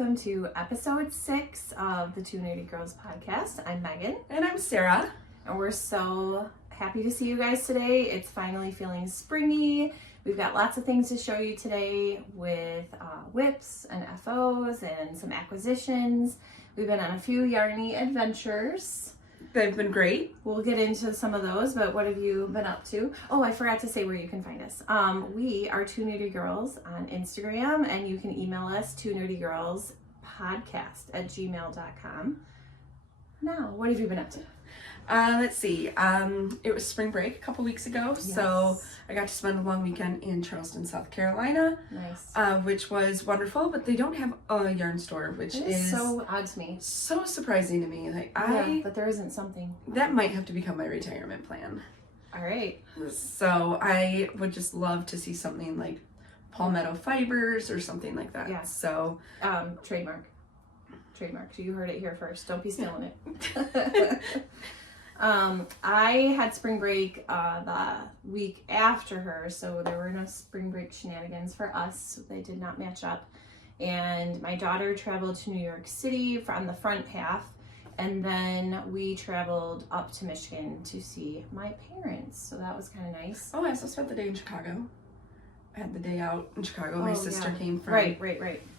welcome to episode 6 of the Two Nerdy Girls podcast. I'm Megan. And I'm Sarah. And we're so happy to see you guys today. It's finally feeling springy. We've got lots of things to show you today with whips and FOs and some acquisitions. We've been on a few yarny adventures. They've been great. We'll get into some of those, but what have you been up to? Oh, I forgot to say where you can find us. We are Two Nerdy Girls on Instagram, and you can email us twonerdyGirlspodcast@gmail.com. Now, what have you been up to? Let's see. It was spring break a couple weeks ago, Yes. so I got to spend a long weekend in Charleston, South Carolina. Nice. Which was wonderful, but they don't have a yarn store, which It is so odd to me. so surprising to me. Like That there isn't something. that might have to become my retirement plan. All right. So I would just love to see something like palmetto fibers or something like that. Yeah. So Trademark. You heard it here first. Don't be stealing it. I had spring break the week after her, so there were no spring break shenanigans for us. They did not match up. And my daughter traveled to New York City on the front half, and then we traveled up to Michigan to see my parents. So that was kind of nice. I also spent the day in Chicago. I had the day out in Chicago. My sister came from Right.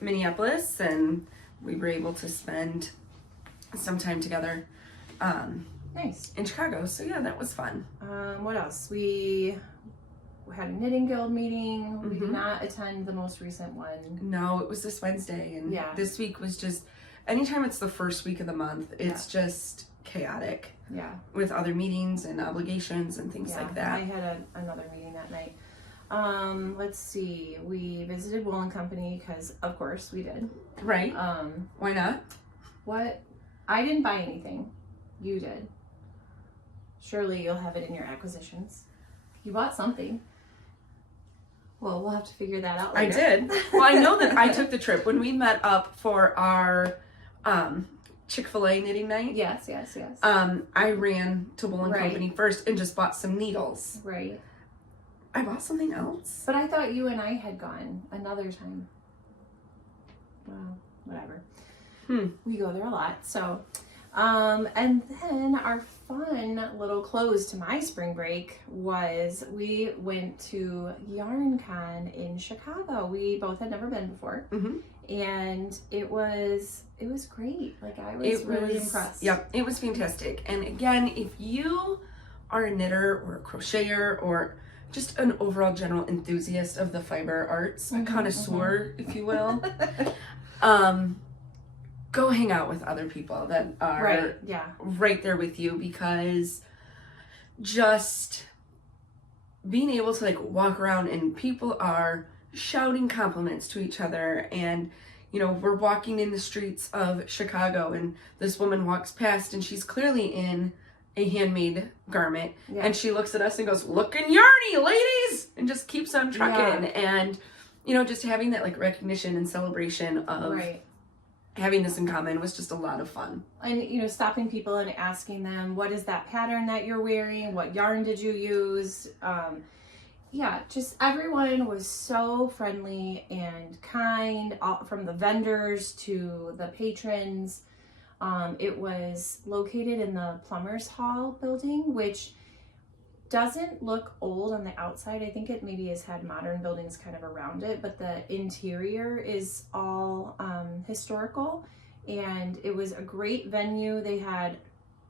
Minneapolis, and we were able to spend some time together Nice. in Chicago. So yeah, that was fun. What else? We had a knitting guild meeting. We did not attend the most recent one. No, it was this Wednesday, and Yeah. this week was just, anytime it's the first week of the month, it's just chaotic Yeah. with other meetings and obligations and things like I that. had another meeting that night. Let's see. We visited Wool and Company because, of course, we did. Right? Why not? What? I didn't buy anything. You did. Surely you'll have it in your acquisitions. You bought something. Well, we'll have to figure that out later. I did. Well, I know that I took the trip when we met up for our Chick-fil-A knitting night. Yes. I ran to Wool and Right. Company first and just bought some needles. Right. I bought something else. But I thought you and I had gone another time. Well, whatever. We go there a lot. So, and then our fun little close to my spring break was we went to YarnCon in Chicago. We both had never been before. And it was great. Like, I was really impressed. Yeah, it was fantastic. And again, if you are a knitter or a crocheter or just an overall general enthusiast of the fiber arts, a connoisseur, if you will, go hang out with other people that are right there with you, because just being able to like walk around and people are shouting compliments to each other, and you know, we're walking in the streets of Chicago and this woman walks past and she's clearly in a handmade garment, and she looks at us and goes, "Looking yarny, ladies," and just keeps on trucking. And you know, just having that like recognition and celebration of having this in common was just a lot of fun. And you know, stopping people and asking them, what is that pattern that you're wearing? What yarn did you use? Just everyone was so friendly and kind, from the vendors to the patrons. It was located in the Plumbers Hall building, which doesn't look old on the outside. I think it maybe has had modern buildings kind of around it, but the interior is all historical, and it was a great venue. They had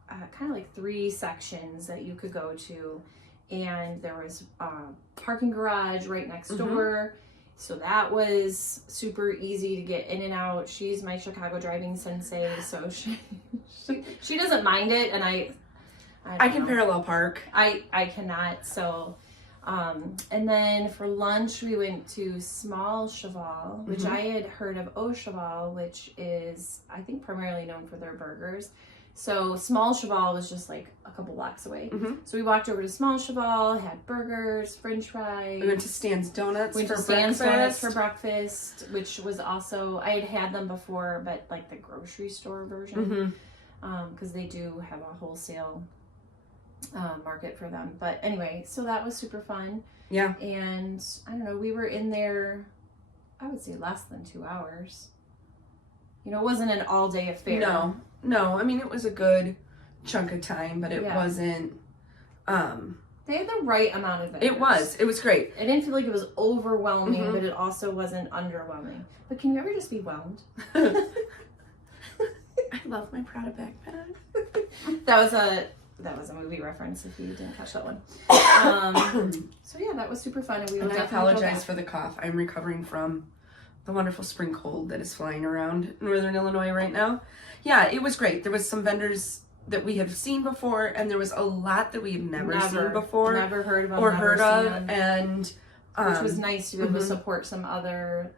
kind of like 3 sections that you could go to, and there was a parking garage right next door. So that was super easy to get in and out. She's my Chicago driving sensei, so she doesn't mind it, and I can parallel park. I cannot. So, and then for lunch we went to Small Cheval, which I had heard of Au Cheval, which is I think primarily known for their burgers. So Small Cheval was just like a couple blocks away. So we walked over to Small Cheval, had burgers, French fries. We went to Stan's Donuts for breakfast, which was also, I had them before, but like the grocery store version, because they do have a wholesale market for them. But anyway, so that was super fun. Yeah. And I don't know, we were in there, I would say less than 2 hours. You know, it wasn't an all-day affair. No. I mean, it was a good chunk of time, but it wasn't, They had the right amount of vendors. It was great. I didn't feel like it was overwhelming, but it also wasn't underwhelming. But can you ever just be whelmed? I love my Prada backpack. That was a movie reference if you didn't catch that one. So yeah, that was super fun. And I apologize for the cough. I'm recovering from the wonderful spring cold that is flying around northern Illinois right now. Yeah, it was great. There was some vendors that we have seen before, and there was a lot that we have never seen before. Never heard of them, or heard of. And which was nice to be able to support some other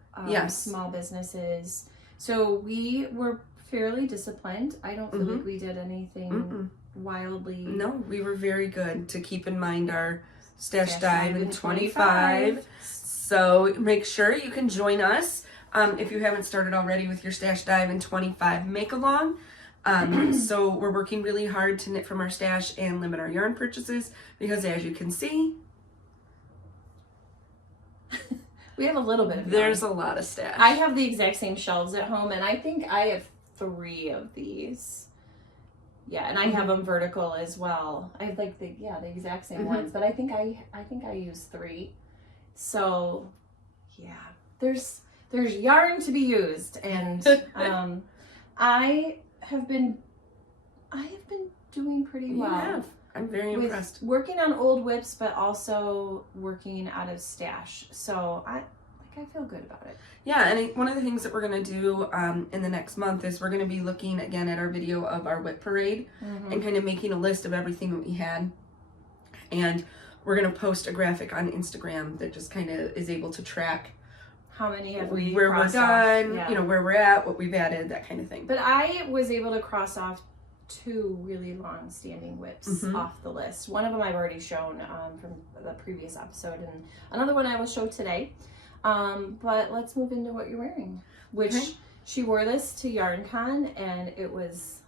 small businesses. So we were fairly disciplined. I don't feel like we did anything wildly. No, we were very good to keep in mind our Stash Dive in 25. So make sure you can join us if you haven't started already with your Stash Dive in 25 make-along. So we're working really hard to knit from our stash and limit our yarn purchases because, as you can see, we have a little bit of yarn. There's a lot of stash. I have the exact same shelves at home, and I think I have 3 of these. Yeah, and I have them vertical as well. I have like the exact same ones, but I think I use 3. So yeah, there's yarn to be used, and I have been doing pretty well. You have. I'm very impressed. Working on old whips, but also working out of stash. So I feel good about it. Yeah, and one of the things that we're going to do in the next month is we're going to be looking again at our video of our whip parade and kind of making a list of everything that we had. And we're going to post a graphic on Instagram that just kind of is able to track how many have we where we're done, yeah. You know, where we're at, what we've added, that kind of thing. But I was able to cross off 2 really long-standing whips off the list. One of them I've already shown from the previous episode, and another one I will show today. But let's move into what you're wearing, which she wore this to YarnCon, and it was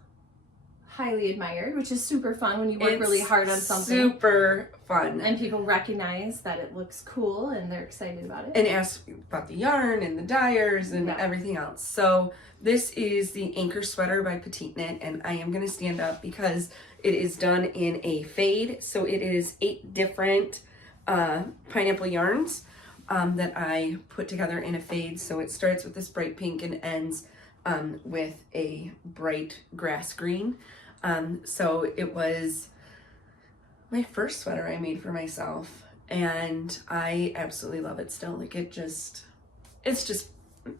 highly admired, which is super fun when you work really hard on something. Super fun. And people recognize that it looks cool and they're excited about it. And ask about the yarn and the dyers and everything else. So this is the Anchor Sweater by Petite Knit, and I am going to stand up because it is done in a fade. So it is 8 different pineapple yarns that I put together in a fade. So it starts with this bright pink and ends with a bright grass green. So it was my first sweater I made for myself, and I absolutely love it still. Like it's just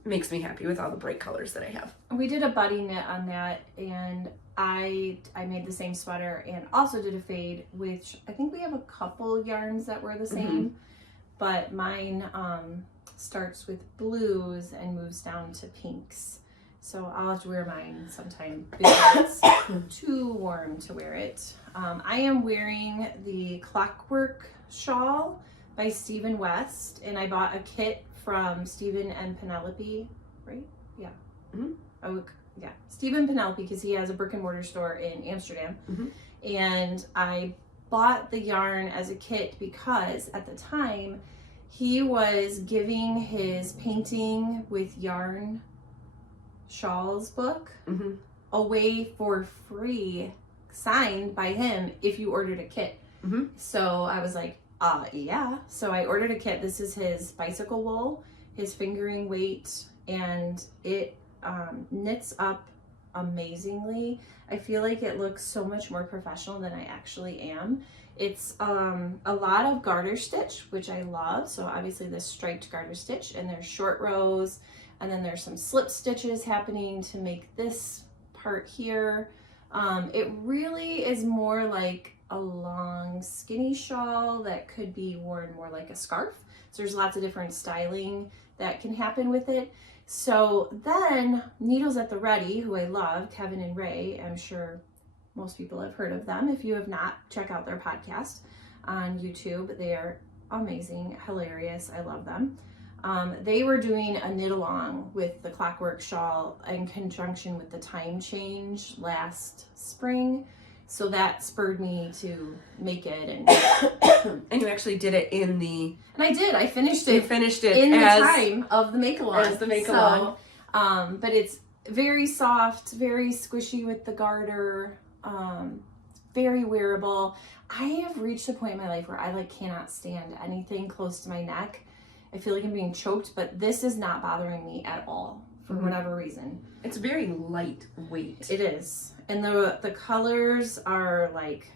makes me happy with all the bright colors that I have. We did a buddy knit on that, and I made the same sweater and also did a fade, which I think we have a couple yarns that were the same, but mine starts with blues and moves down to pinks. So I'll have to wear mine sometime because it's too warm to wear it. I am wearing the Clockwork Shawl by Stephen West, and I bought a kit from Stephen and Penelope, right? Yeah. Oh, yeah. Stephen Penelope, because he has a brick and mortar store in Amsterdam. And I bought the yarn as a kit because at the time he was giving his painting with yarn shawls book away for free, signed by him if you ordered a kit. So I was like, yeah. So I ordered a kit. This is his bicycle wool, his fingering weight, and it knits up amazingly. I feel like it looks so much more professional than I actually am. It's a lot of garter stitch, which I love. So obviously this striped garter stitch, and there's short rows, and then there's some slip stitches happening to make this part here. It really is more like a long skinny shawl that could be worn more like a scarf. So there's lots of different styling that can happen with it. So then Needles at the Ready, who I love, Kevin and Ray, I'm sure most people have heard of them. If you have not, check out their podcast on YouTube. They are amazing, hilarious. I love them. They were doing a knit along with the Clockwork Shawl in conjunction with the time change last spring. So that spurred me to make it. And you actually did it in the... And I did. I finished it. You finished it in as, the time of the make-along. As the make-along. So, but it's very soft, very squishy with the garter, very wearable. I have reached a point in my life where I like cannot stand anything close to my neck. I feel like I'm being choked, but this is not bothering me at all for whatever reason. It's very lightweight. It is. And the colors are like...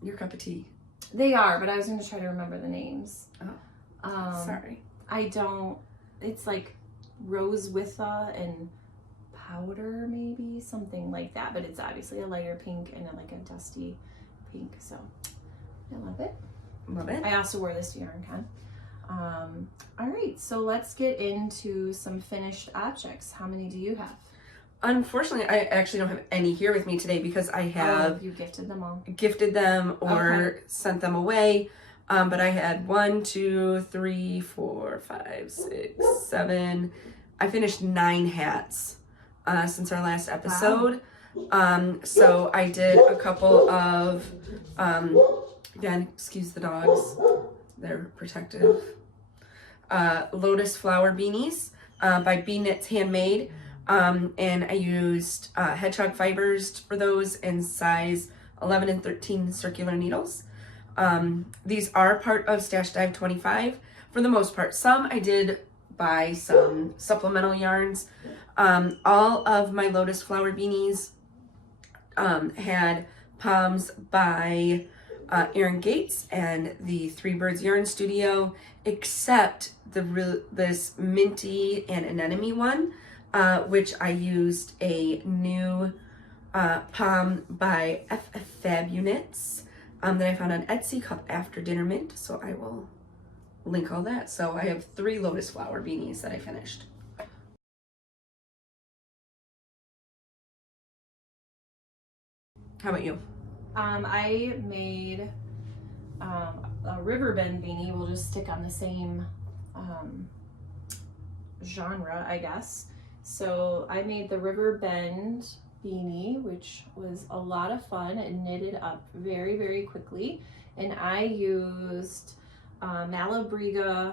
Your cup of tea. They are, but I was going to try to remember the names. Oh, sorry. I don't... It's like rose witha and powder, maybe, something like that. But it's obviously a lighter pink and like a dusty pink. So I love it. Love it. I also wore this to YarnCon. All right, so let's get into some finished objects. How many do you have? Unfortunately, I actually don't have any here with me today because I have you gifted them all. Gifted them or sent them away. But I had 1, 2, 3, 4, 5, 6, 7. I finished 9 hats since our last episode. Wow. So I did a couple of again, excuse the dogs, they're protective. Lotus flower beanies by Bee Knits Handmade. And I used hedgehog fibers for those in size 11 and 13 circular needles. These are part of Stash Dive 25 for the most part. Some I did buy some supplemental yarns. All of my Lotus flower beanies had palms by Erin Gates and the Three Birds Yarn Studio, except this minty and anemone one, which I used a new palm by FF Fab Units that I found on Etsy called After Dinner Mint. So I will link all that. So I have 3 lotus flower beanies that I finished. How about you? I made a riverbend beanie. We'll just stick on the same genre, I guess. So I made the riverbend beanie, which was a lot of fun and knitted up very, very quickly. And I used Malabrigo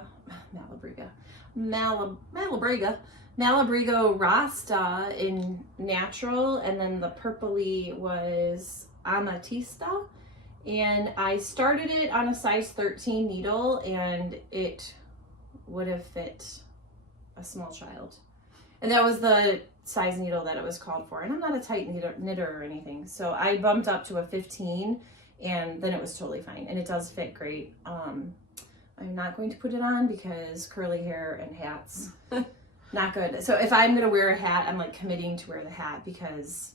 Rasta in natural, and then the purpley was Amatista. And I started it on a size 13 needle, and it would have fit a small child. And that was the size needle that it was called for. And I'm not a tight knitter or anything. So I bumped up to a 15, and then it was totally fine. And it does fit great. I'm not going to put it on because curly hair and hats, not good. So if I'm going to wear a hat, I'm like committing to wear the hat, because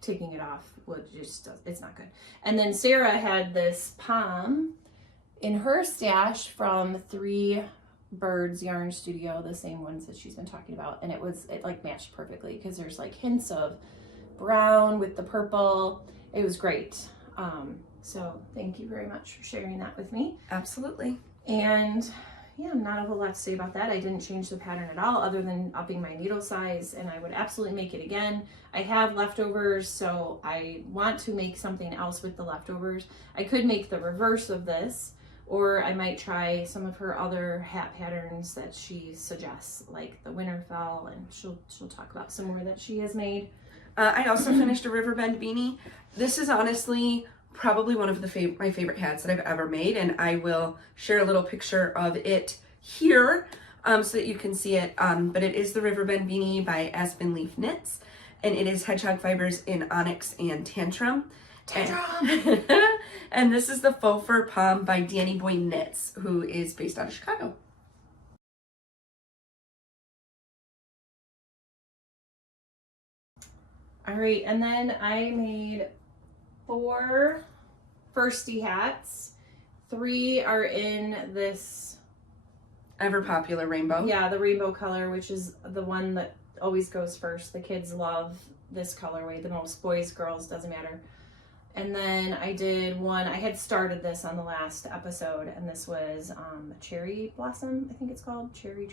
taking it off would just, it's not good. And then Sarah had this palm in her stash from Three Birds Yarn Studio, the same ones that she's been talking about, and it like matched perfectly because there's like hints of brown with the purple. It was great. So thank you very much for sharing that with me. Absolutely. And yeah, not a whole lot to say about that. I didn't change the pattern at all other than upping my needle size, and I would absolutely make it again. I have leftovers, so I want to make something else with the leftovers. I could make the reverse of this, or I might try some of her other hat patterns that she suggests, like the Winterfell, and she'll talk about some more that she has made. I also finished a riverbend beanie. This is honestly probably one of my favorite hats that I've ever made, and I will share a little picture of it here so that you can see it. But it is the riverbend beanie by Aspen Leaf Knits, and it is hedgehog fibers in onyx and tantrum. And this is the faux fur palm by Danny Boy Knits, who is based out of Chicago. All right, and then I made 4 firsty hats. 3 are in this ever popular rainbow. Yeah, the rainbow color, which is the one that always goes first. The kids love this colorway the most. Boys, girls, doesn't matter. And then I did one, I had started this on the last episode, and this was cherry blossom, I think it's called. Cherry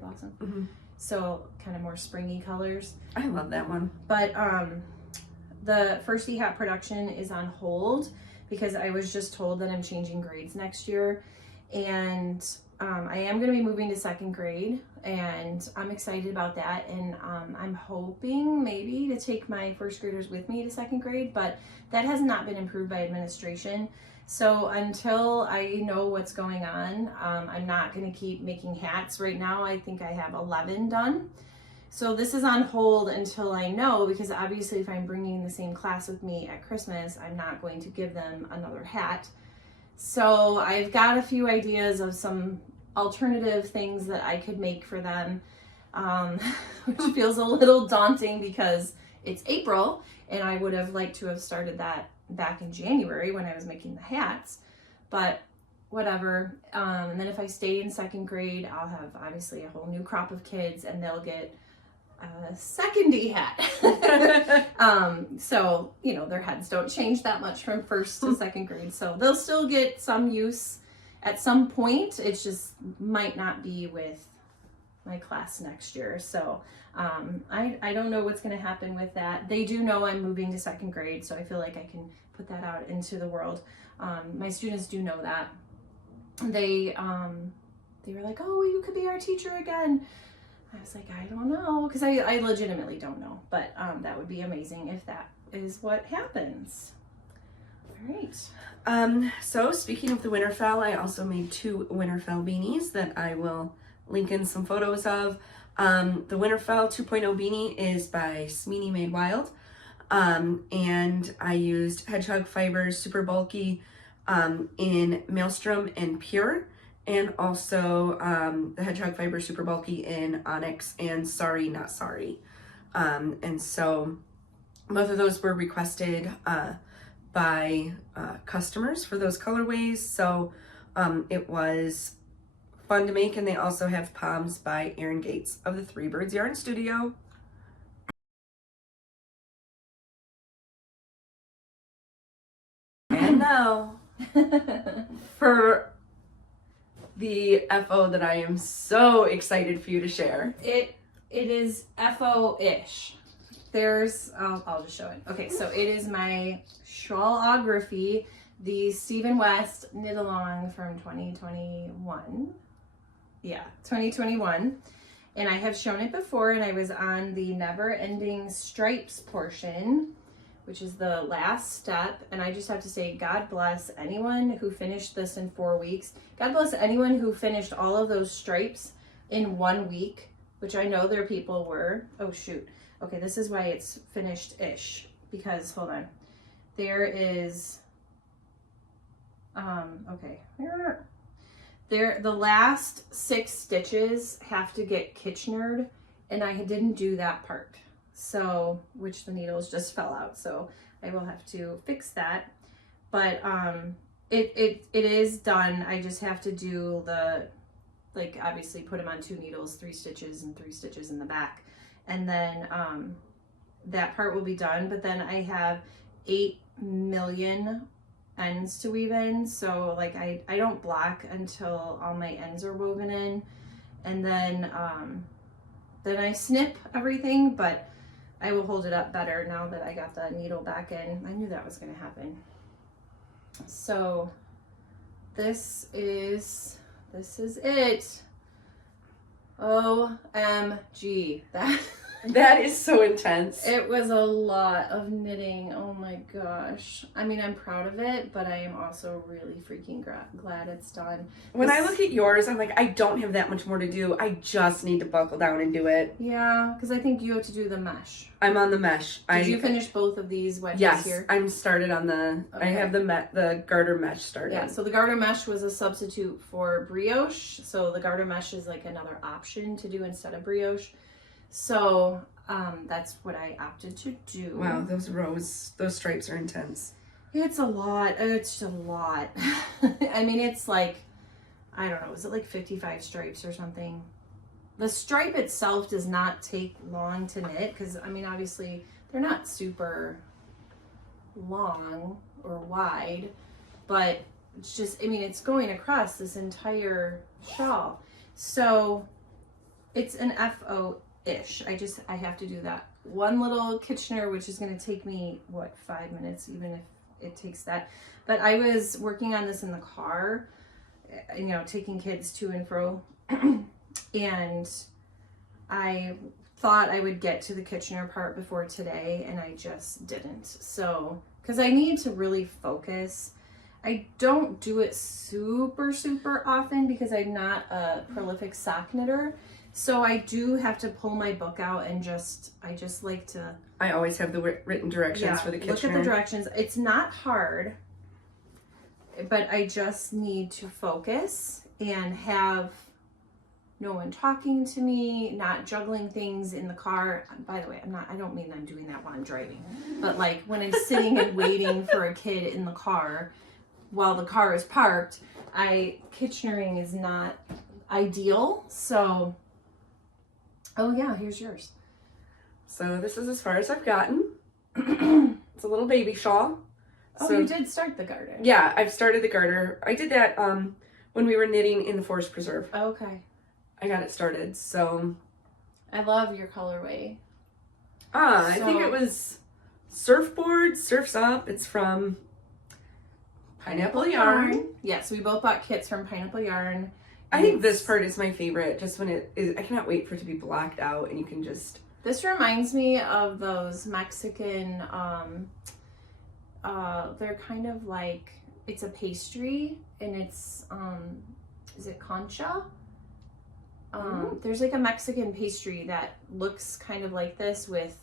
blossom. Mm-hmm. So kind of more springy colors. I love that one. But the Firsty Hat production is on hold because I was just told that I'm changing grades next year. And I am going to be moving to second grade, and I'm excited about that. And I'm hoping maybe to take my first graders with me to second grade, but that has not been approved by administration. So until I know what's going on, I'm not going to keep making hats. Right now, I think I have 11 done. So this is on hold until I know, because obviously if I'm bringing the same class with me at Christmas, I'm not going to give them another hat. So I've got a few ideas of some alternative things that I could make for them, which feels a little daunting because it's April and I would have liked to have started that back in January when I was making the hats, but whatever. And then if I stay in second grade, I'll have obviously a whole new crop of kids and they'll get a secondy hat. So, you know, their heads don't change that much from first to second grade. So they'll still get some use at some point. It just might not be with my class next year. So I don't know what's going to happen with that. They do know I'm moving to second grade, so I feel like I can put that out into the world. My students do know that. They were like, oh, you could be our teacher again. I was like, I don't know, because I legitimately don't know, but that would be amazing if that is what happens. All right. So speaking of the Winterfell, I also made 2 Winterfell beanies that I will link in some photos of. The Winterfell 2.0 beanie is by Smeeney Made Wild, and I used hedgehog fibers, super bulky, in Maelstrom and Pure, and also the hedgehog fiber super bulky in Onyx and Sorry Not Sorry. And so both of those were requested by customers for those colorways, so it was fun to make. And they also have Palms by Aaron Gates of the Three Birds Yarn Studio. And now for the FO that I am so excited for you to share. It is FO-ish. There's, I'll just show it. Okay, so it is my shawlography, the Stephen West knit along from 2021. Yeah, 2021. And I have shown it before, and I was on the Never Ending Stripes portion, which is the last step. And I just have to say, God bless anyone who finished this in 4 weeks. God bless anyone who finished all of those stripes in 1 week, which I know there people were. Oh, shoot. Okay, this is why it's finished-ish, because, hold on. There is, okay. The last 6 stitches have to get Kitchenered, and I didn't do that part. So, which the needles just fell out, so I will have to fix that. But it is done. I just have to do the, like, obviously put them on 2 needles, 3 stitches and 3 stitches in the back, and then that part will be done. But then I have 8 million ends to weave in, so like I don't block until all my ends are woven in, and then I snip everything. But I will hold it up better now that I got the needle back in. I knew that was going to happen. So this is it. OMG. That is so intense. It was a lot of knitting. Oh my gosh. I mean, I'm proud of it, but I am also really freaking glad it's done. When I look at yours, I'm like, I don't have that much more to do. I just need to buckle down and do it. Yeah, because I think you have to do the mesh. I'm on the mesh. Did you finish both of these wedges here? Yes, I'm started on the, okay. I have the garter mesh started. Yeah, so the garter mesh was a substitute for brioche. So the garter mesh is like another option to do instead of brioche. So that's what I opted to do. Wow, those stripes are intense. It's a lot. It's a lot. I mean, it's like, I don't know, is it like 55 stripes or something? The stripe itself does not take long to knit because, I mean, obviously they're not super long or wide, but it's just, I mean, it's going across this entire shawl. So it's an FO-ish. I have to do that one little Kitchener, which is going to take me, what, 5 minutes, even if it takes that. But I was working on this in the car, you know, taking kids to and fro. And I thought I would get to the Kitchener part before today, and I just didn't. So, because I need to really focus. I don't do it super often because I'm not a prolific sock knitter. So I do have to pull my book out and I just like to... I always have the written directions for the Kitchener. Look at the directions. It's not hard, but I just need to focus and have no one talking to me, not juggling things in the car. By the way, I don't mean I'm doing that while I'm driving, but like when I'm sitting and waiting for a kid in the car while the car is parked, Kitchenering is not ideal. So, oh yeah, here's yours. So this is as far as I've gotten. It's a little baby shawl. Oh, so, you did start the garter. Yeah, I've started the garter. I did that when we were knitting in the forest preserve. Okay. I got it started, so. I love your colorway. I think it was Surfboard, Surf's Up. It's from Pineapple Yarn. Yes, we both bought kits from Pineapple Yarn. I think this part is my favorite, just when it is, I cannot wait for it to be blacked out and you can just. This reminds me of those Mexican, they're kind of like, it's a pastry and it's, is it concha? There's like a Mexican pastry that looks kind of like this with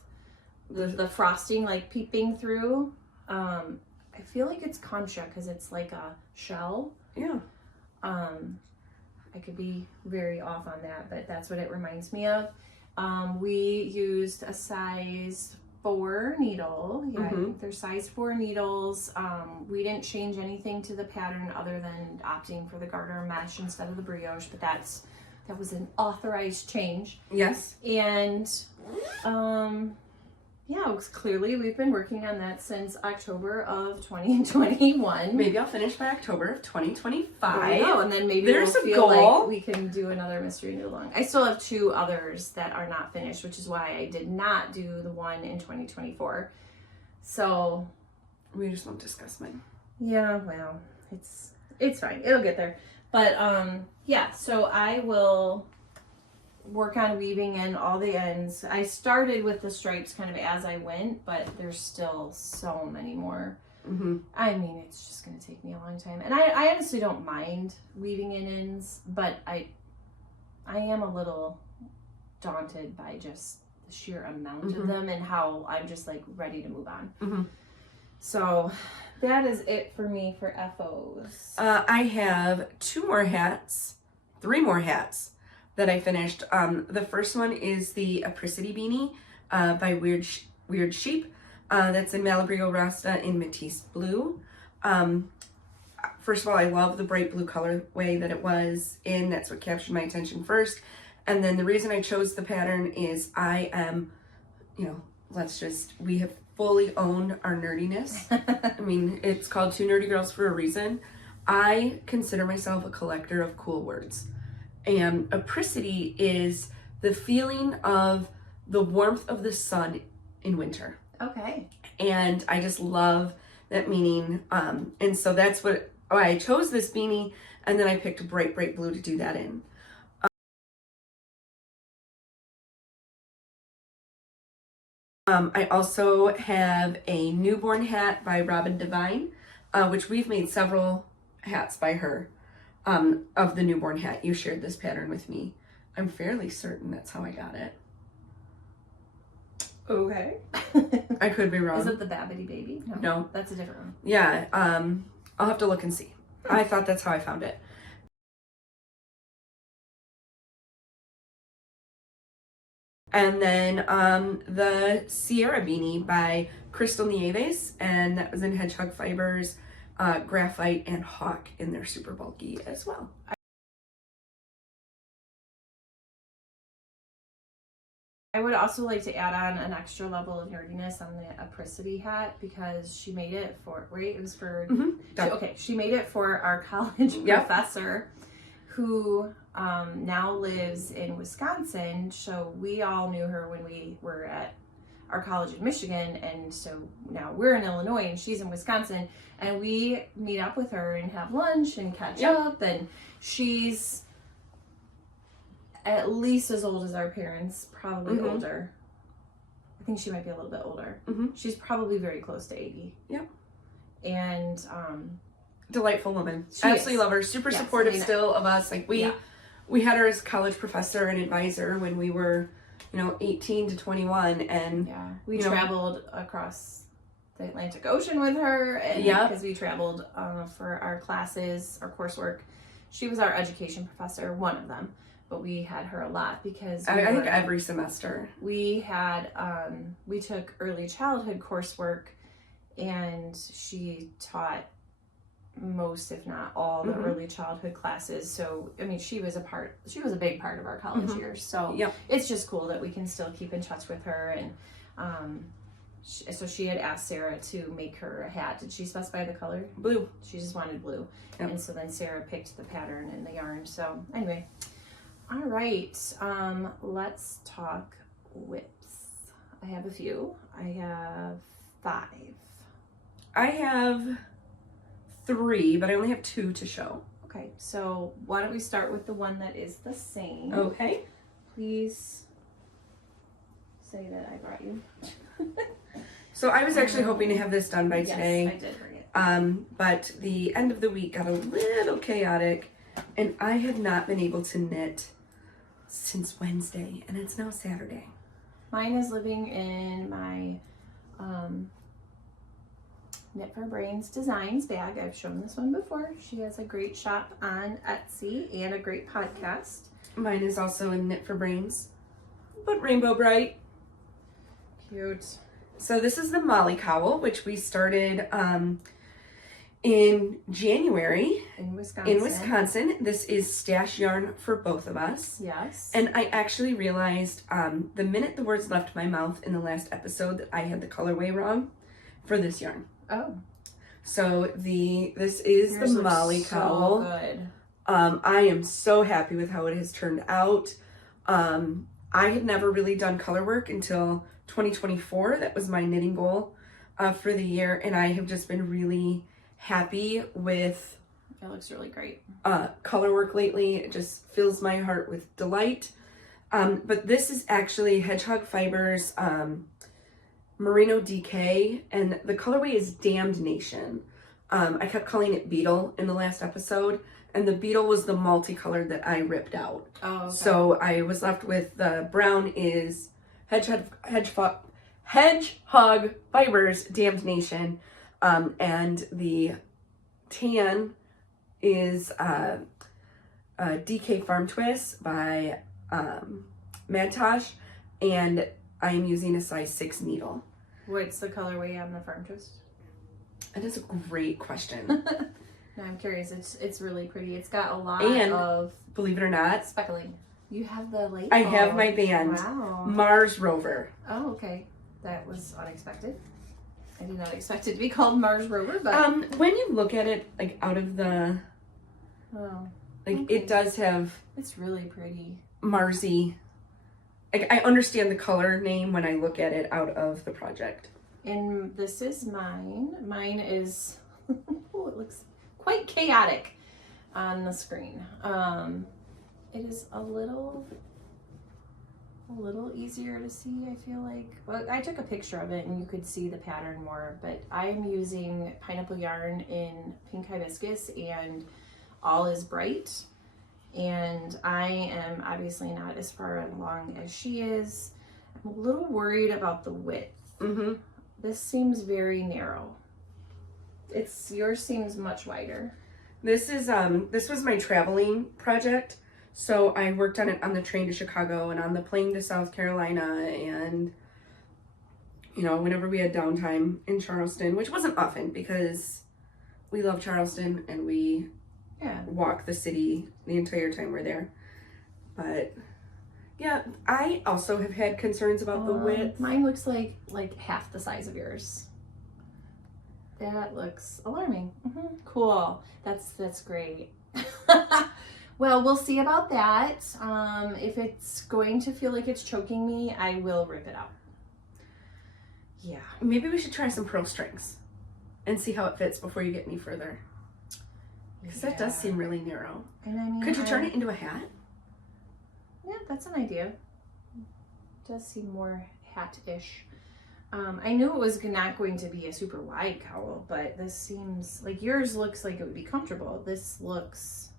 the frosting like peeping through. I feel like it's concha because it's like a shell. Yeah. I could be very off on that, but that's what it reminds me of. We used a size 4 needle. Yeah, I think they're size 4 needles. We didn't change anything to the pattern other than opting for the garter mesh instead of the brioche, but that was an authorized change. Yes. And yeah, it was clearly we've been working on that since October of 2021. Maybe I'll finish by October of 2025. Oh, and then maybe there's we'll a feel goal. like we can do another mystery knit along. I still have 2 others that are not finished, which is why I did not do the one in 2024. So we just won't discuss mine. Yeah, well, it's fine. It'll get there. But yeah, so I will work on weaving in all the ends. I started with the stripes kind of as I went, but there's still so many more. I mean, it's just going to take me a long time. And I honestly don't mind weaving in ends, but I am a little daunted by just the sheer amount of them and how I'm just like ready to move on. So that is it for me for FOs. I have 3 more hats that I finished. The first one is the Apricity beanie by Weird Sheep. That's in Malabrio Rasta in Matisse Blue. First of all, I love the bright blue colorway that it was in. That's what captured my attention first. And then the reason I chose the pattern is I am, we have fully owned our nerdiness. I mean, it's called Two Nerdy Girls for a reason. I consider myself a collector of cool words. And apricity is the feeling of the warmth of the sun in winter. Okay. And I just love that meaning. And so that's why I chose this beanie. And then I picked a bright blue to do that in. I also have a newborn hat by Robin Devine, which we've made several hats by her. Of the newborn hat. You shared this pattern with me. I'm fairly certain that's how I got it. Okay. I could be wrong. Is it the Babbity Baby? No. That's a different one. Yeah, I'll have to look and see. I thought that's how I found it. And then the Sierra beanie by Crystal Nieves, and that was in Hedgehog Fibers, Graphite, and Hawk, and they're super bulky as well. I would also like to add on an extra level of nerdiness on the Apricity hat because she made it for, right? It was for, she made it for our college professor who now lives in Wisconsin. So we all knew her when we were at our college in Michigan, and so now we're in Illinois and she's in Wisconsin, and we meet up with her and have lunch and catch up, and she's at least as old as our parents, probably older. I think she might be a little bit older. She's probably very close to 80. Yep. And delightful woman. Absolutely love her. Super supportive still of us. Like we had her as college professor and advisor when we were, 18 to 21, and we traveled across the Atlantic Ocean with her, and because we traveled for our classes, our coursework. She was our education professor, one of them, but we had her a lot because I think every semester we had we took early childhood coursework, and she taught most, if not all, the early childhood classes. So I mean, she was a big part of our college years. So it's just cool that we can still keep in touch with her. And so she had asked Sarah to make her a hat. Did she specify the color? Blue. She just wanted blue. And so then Sarah picked the pattern and the yarn. So anyway, all right, let's talk whips. I have a few. I have 5. I have 3, but I only have 2 to show. Okay, so why don't we start with the one that is the same. Okay. Please say that I brought you. So I was actually hoping to have this done by today. Yes, I did bring it. But the end of the week got a little chaotic, and I have not been able to knit since Wednesday, and it's now Saturday. Mine is living in my Knit for Brains Designs bag. I've shown this one before. She has a great shop on Etsy and a great podcast. Mine is also in Knit for Brains, but rainbow bright. Cute. So this is the Molly Cowl, which we started in January. In Wisconsin. This is stash yarn for both of us. Yes. And I actually realized the minute the words left my mouth in the last episode that I had the colorway wrong for this yarn. Oh. So this is the Molly Cowl. So good. I am so happy with how it has turned out. I had never really done color work until 2024. That was my knitting goal for the year, and I have just been really happy with it. Looks really great. Color work lately. It just fills my heart with delight. But this is actually Hedgehog Fibers Merino DK, and the colorway is Damned Nation. I kept calling it Beetle in the last episode, and the Beetle was the multicolored that I ripped out. Oh, okay. So I was left with the brown is Hedgehog Fibers Damned Nation, and the tan is DK Farm Twist by Madtosh, and I am using a size 6 needle. What's the colorway on the Farm Twist? That is a great question. No, I'm curious. It's really pretty. It's got a lot of, believe it or not, speckling. You have the label. I have my band. Wow. Mars Rover. Oh, okay. That was unexpected. I did not expect it to be called Mars Rover, but when you look at it like out of the it does have, it's really pretty. Marsy. I understand the color name when I look at it out of the project. And this is mine. Mine is oh, it looks quite chaotic on the screen. It is a little easier to see, I feel like. Well, I took a picture of it and you could see the pattern more, but I'm using pineapple yarn in pink hibiscus and All Is Bright. And I am obviously not as far along as she is. I'm a little worried about the width. Mm-hmm. This seems very narrow. Yours seems much wider. This is this was my traveling project. So I worked on it on the train to Chicago and on the plane to South Carolina, and whenever we had downtime in Charleston, which wasn't often because we love Charleston and we walk the city the entire time we're there. But yeah, I also have had concerns about the width. Mine looks like half the size of yours. That looks alarming. Mm-hmm. Cool. That's great. Well, we'll see about that. If it's going to feel like it's choking me, I will rip it out. Yeah. Maybe we should try some pearl strings and see how it fits before you get any further. Because that does seem really narrow. And I mean, could you turn it into a hat? Yeah, that's an idea. It does seem more hat-ish. I knew it was not going to be a super wide cowl, but this seems like yours looks like it would be comfortable. This looks...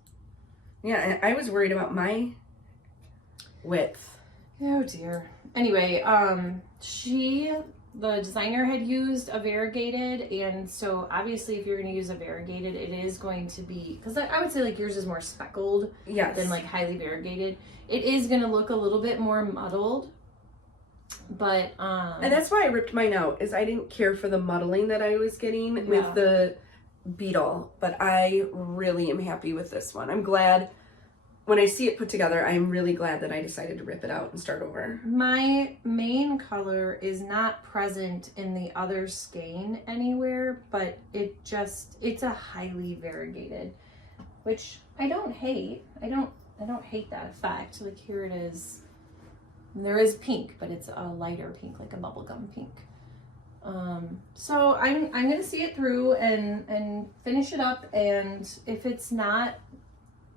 Yeah, I was worried about my width. Oh dear. Anyway, the designer had used a variegated, and so obviously if you're going to use a variegated, it is going to be, because I would say like yours is more speckled than like highly variegated. It is going to look a little bit more muddled, but and that's why I ripped mine out, is I didn't care for the muddling that I was getting with the beetle, but I really am happy with this one. I'm glad. When I see it put together, I'm really glad that I decided to rip it out and start over. My main color is not present in the other skein anywhere, but it's a highly variegated, which I don't hate. I don't hate that effect. Like here it is. And there is pink, but it's a lighter pink, like a bubblegum pink. So I'm gonna see it through and finish it up, and if it's not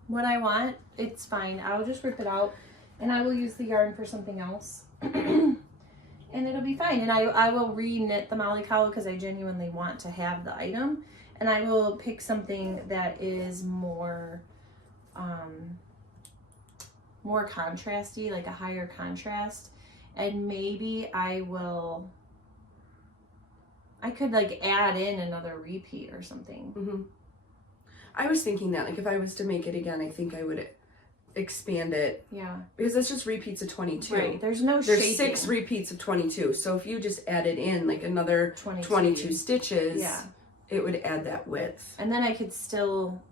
what I want, it's fine. I'll just rip it out and I will use the yarn for something else. And it'll be fine. And I will re-knit the Molly cowl because I genuinely want to have the item. And I will pick something that is more more contrasty, like a higher contrast. And maybe I could like add in another repeat or something. Mm-hmm. I was thinking that, like, if I was to make it again, I think I would expand it. Yeah. Because it's just repeats of 22. Right. There's 6 repeats of 22. So if you just added in, like, another 22 stitches, it would add that width. And then I could still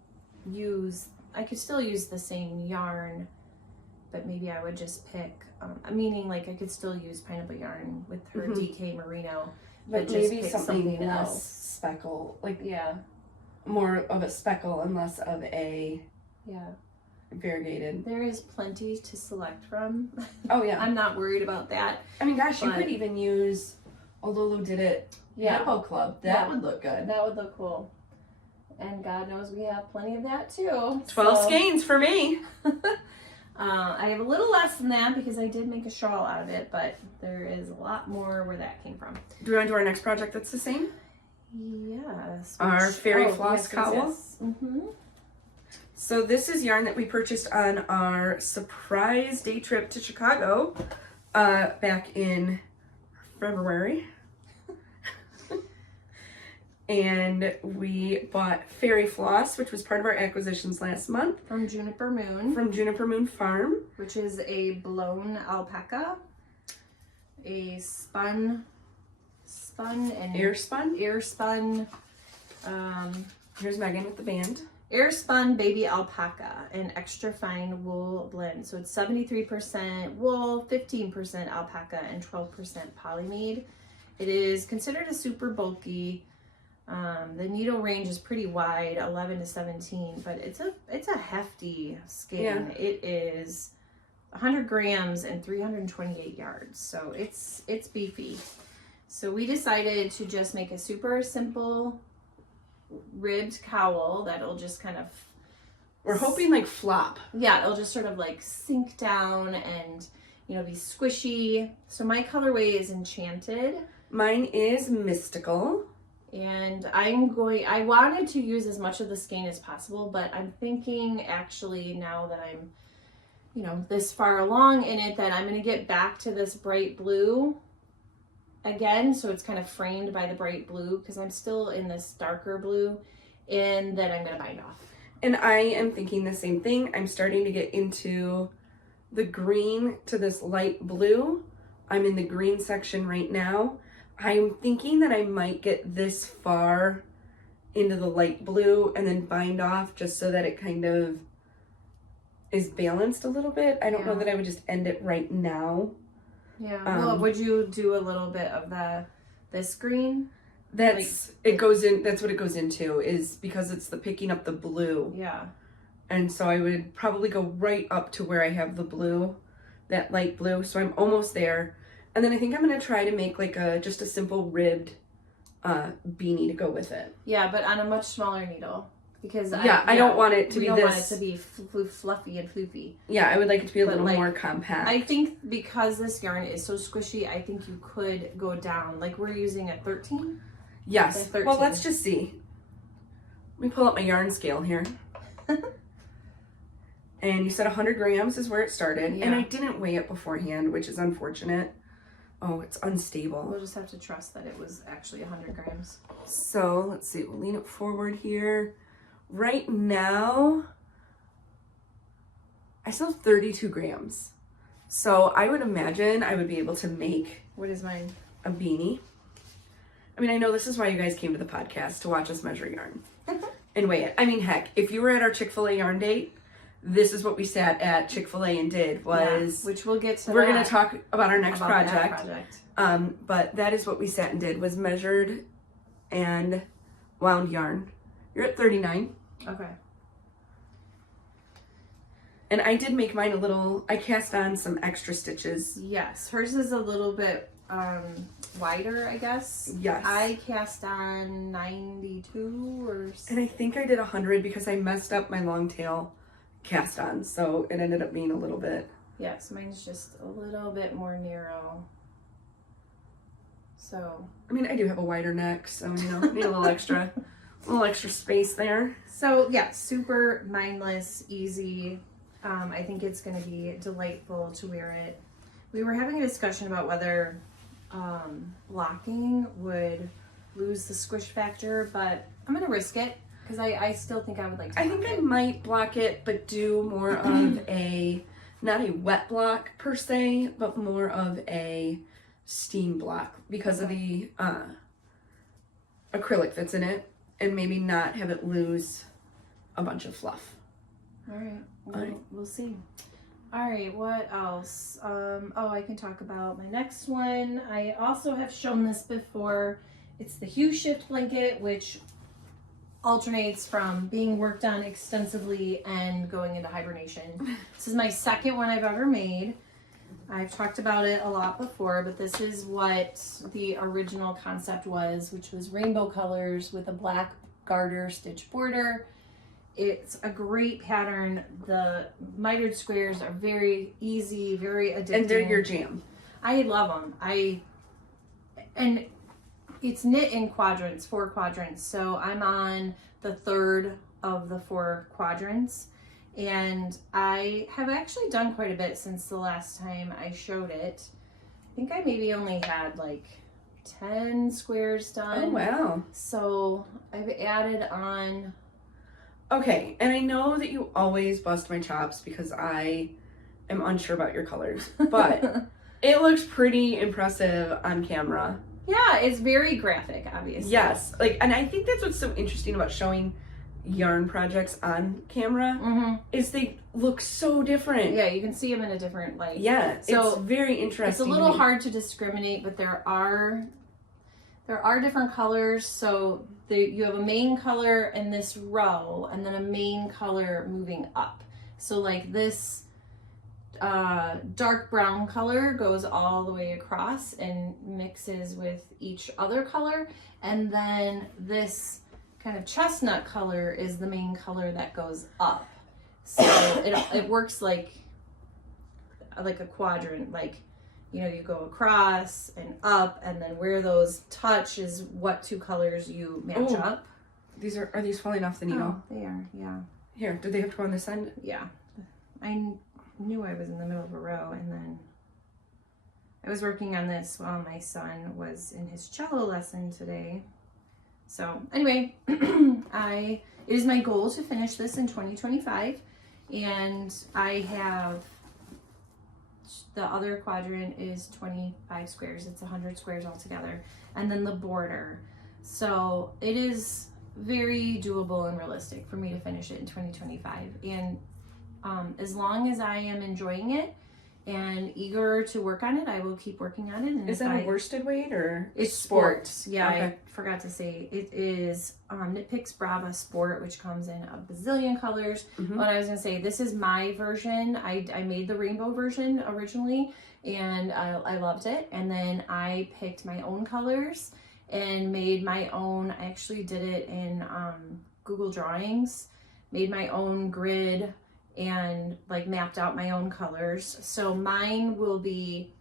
use the same yarn, but maybe I would just pick, meaning, like, I could still use pineapple yarn with her DK Merino, but just maybe pick something else. less speckle. Like, yeah. More of a speckle and less of a variegated. There is plenty to select from. Oh yeah. I'm not worried about that. I mean, gosh, you could even use, Lulu did it, Hippo Club. That would look good. That would look cool. And God knows we have plenty of that too. 12 skeins for me. I have a little less than that because I did make a shawl out of it, but there is a lot more where that came from. Do we want to do our next project that's the same? Yes. Our fairy floss cowl. Yes. Mm-hmm. So this is yarn that we purchased on our surprise day trip to Chicago back in February. And we bought fairy floss, which was part of our acquisitions last month. From Juniper Moon. From Juniper Moon Farm. Which is a blown alpaca. A spun and air spun. Here's Megan with the band. Air spun baby alpaca, an extra fine wool blend. So it's 73% wool, 15% alpaca, and 12% polymede. It is considered a super bulky. The needle range is pretty wide, 11 to 17, but it's a hefty skein. Yeah. It is 100 grams and 328 yards, so it's beefy. So we decided to just make a super simple ribbed cowl that'll just kind of... We're hoping like flop. Yeah, it'll just sort of like sink down and, you know, be squishy. So my colorway is Enchanted. Mine is Mystical. And I wanted to use as much of the skein as possible, but I'm thinking actually now that I'm, you know, this far along in it, that I'm going to get back to this bright blue again, so it's kind of framed by the bright blue because I'm still in this darker blue, and then I'm going to bind off. And I am thinking the same thing. I'm starting to get into the green to this light blue. I'm in the green section right now. I'm thinking that I might get this far into the light blue and then bind off just so that it kind of is balanced a little bit. I don't know that I would just end it right now. Yeah. Well, would you do a little bit of this green? That's what it goes into, is because it's the picking up the blue. Yeah. And so I would probably go right up to where I have the blue, that light blue. So I'm almost there. And then I think I'm going to try to make like just a simple ribbed beanie to go with it. Yeah, but on a much smaller needle. Because I don't want it to be this. We don't want it to be fluffy and floofy. Yeah, I would like it to be a little more compact. I think because this yarn is so squishy, I think you could go down. Like we're using a 13? Yes. 13. Well, let's just see. Let me pull up my yarn scale here. And you said 100 grams is where it started. Yeah. And I didn't weigh it beforehand, which is unfortunate. Oh, it's unstable. We'll just have to trust that it was actually 100 grams. So let's see. We'll lean it forward here. Right now, I still have 32 grams. So I would imagine I would be able to make... What is mine? A beanie. I mean, I know this is why you guys came to the podcast, to watch us measure yarn and weigh it. I mean, heck, if you were at our Chick-fil-A yarn date, this is what we sat at Chick-fil-A and did was... Yeah, which we'll get to. We're going to talk about our next project. That project. But that is what we sat and did, was measured and wound yarn. You're at 39. Okay. And I did make mine a little... I cast on some extra stitches. Yes. Hers is a little bit wider, I guess. Yes. I cast on 92 or... And I think I did 100 because I messed up my long tail cast on, so it ended up being a little bit. Yes, mine's just a little bit more narrow. So I mean, I do have a wider neck, so you know, need a little extra space there. So yeah, super mindless, easy. I think it's going to be delightful to wear it. We were having a discussion about whether blocking would lose the squish factor, but I'm going to risk it. Because I still think I would like to. I think I might block it, but do more of a, not a wet block per se, but more of a steam block because of the acrylic that's in it, and maybe not have it lose a bunch of fluff. All right. We'll see. All right, what else? I can talk about my next one. I also have shown this before. It's the Hue Shift blanket, which alternates from being worked on extensively and going into hibernation. This is my second one I've ever made. I've talked about it a lot before, but this is what the original concept was, which was rainbow colors with a black garter stitch border. It's a great pattern. The mitered squares are very easy, very addictive. And they're your jam. I love them. And it's knit in quadrants, 4 quadrants. So I'm on the 3rd of the 4 quadrants. And I have actually done quite a bit since the last time I showed it. I think I maybe only had like 10 squares done. Oh, wow. So I've added on. Okay, and I know that you always bust my chops because I am unsure about your colors, but it looks pretty impressive on camera. Yeah, it's very graphic, obviously. Yes, and I think that's what's so interesting about showing yarn projects on camera is they look so different. Yeah, you can see them in a different light. Yeah, so it's very interesting. It's a little hard to discriminate, but there are different colors. So you have a main color in this row, and then a main color moving up. So like this dark brown color goes all the way across and mixes with each other color, and then this kind of chestnut color is the main color that goes up. So it works like a quadrant, like, you know, you go across and up, and then where those touch is what 2 colors you match up. Are these falling off the needle? Oh, they are, yeah. Here, do they have to go on this end? Yeah. I knew I was in the middle of a row, and then I was working on this while my son was in his cello lesson today. So anyway, it is my goal to finish this in 2025, and I have the other quadrant is 25 squares. It's 100 squares altogether, and then the border. So it is very doable and realistic for me to finish it in 2025. And as long as I am enjoying it and eager to work on it. I will keep working on it. And is that a worsted weight or it's sport? Yeah, okay. I forgot to say it is Knit Picks Brava Sport, which comes in a bazillion colors. Mm-hmm. But I was gonna say this is my version. I made the rainbow version originally, and I loved it. And then I picked my own colors and made my own. I actually did it in Google Drawings, made my own grid and like mapped out my own colors. So mine will be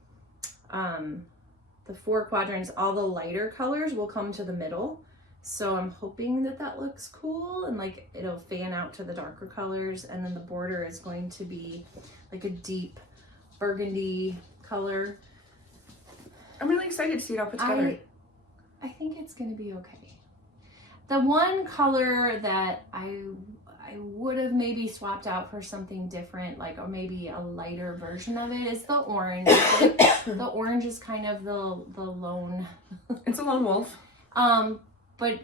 the 4 quadrants, all the lighter colors will come to the middle. So I'm hoping that that looks cool, and like it'll fan out to the darker colors, and then the border is going to be like a deep burgundy color. I'm really excited to see it all put together. I think it's gonna be okay. The one color that I would have maybe swapped out for something different, like, or maybe a lighter version of it, is the orange. The orange is kind of the lone. It's a lone wolf. But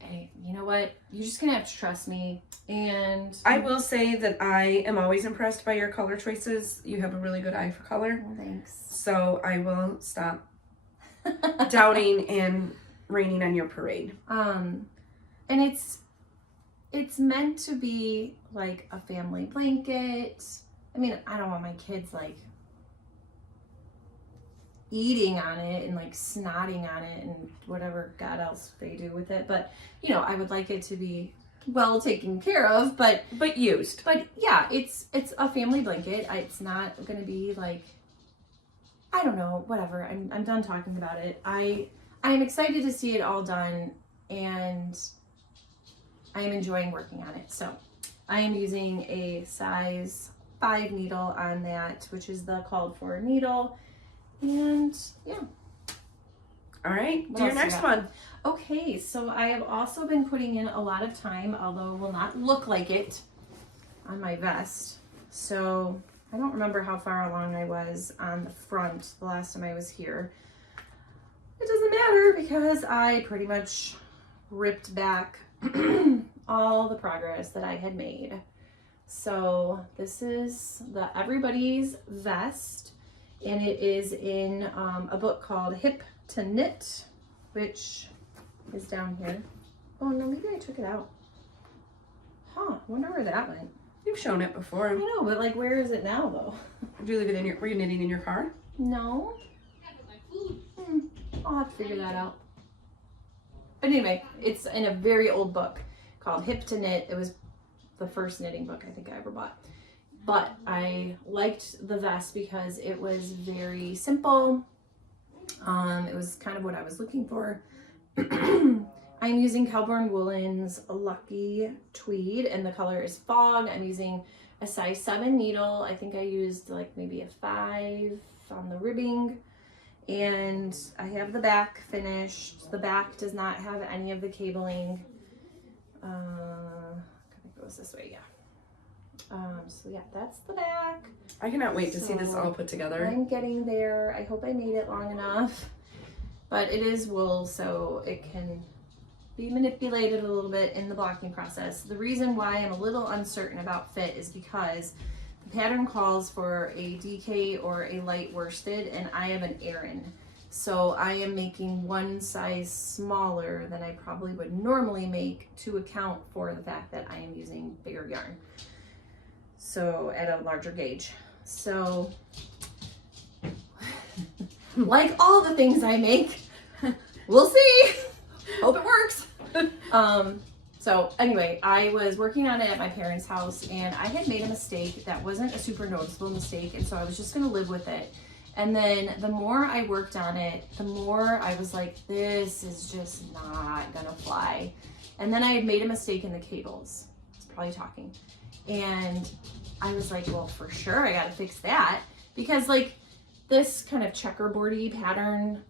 hey, you know what? You're just gonna have to trust me. And I will say that I am always impressed by your color choices. You have a really good eye for color. Well, thanks. So I will stop doubting and raining on your parade. And it's meant to be like a family blanket. I mean, I don't want my kids like eating on it and like snotting on it and whatever God else they do with it. But, you know, I would like it to be well taken care of, but used. But yeah, it's a family blanket. It's not going to be like, I don't know, whatever. I'm done talking about it. I am excited to see it all done, and I am enjoying working on it. So I am using a size 5 needle on that, which is the called for needle. And yeah. All right, do your next one. Okay, so I have also been putting in a lot of time, although it will not look like it, on my vest. So I don't remember how far along I was on the front the last time I was here. It doesn't matter because I pretty much ripped back all the progress that I had made. So this is the Everybody's Vest, and it is in a book called Hip to Knit, which is down here. Oh no, maybe I took it out. Huh, I wonder where that went. You've shown it before. I know, but like, where is it now though? Did you leave it in your, were you knitting in your car? No. I'll have to figure that out. But anyway, it's in a very old book called Hip to Knit. It was the first knitting book I think I ever bought. But I liked the vest because it was very simple. It was kind of what I was looking for. I'm using Kelburn Woolen's Lucky Tweed, and the color is Fog. I'm using a size 7 needle. I think I used like maybe a 5 on the ribbing. And I have the back finished. The back does not have any of the cabling. It goes this way, yeah. So yeah, that's the back. I cannot wait to see this all put together. I'm getting there. I hope I made it long enough. But it is wool, so it can be manipulated a little bit in the blocking process. The reason why I'm a little uncertain about fit is because the pattern calls for a DK or a light worsted, and I have an Aran. So I am making one size smaller than I probably would normally make to account for the fact that I am using bigger yarn. So at a larger gauge. So like all the things I make, we'll see. Hope it works. So anyway, I was working on it at my parents' house, and I had made a mistake that wasn't a super noticeable mistake, and so I was just gonna live with it. And then the more I worked on it, the more I was like, this is just not gonna fly. And then I had made a mistake in the cables. It's probably talking. And I was like, well, for sure, I gotta fix that. Because like this kind of checkerboardy pattern,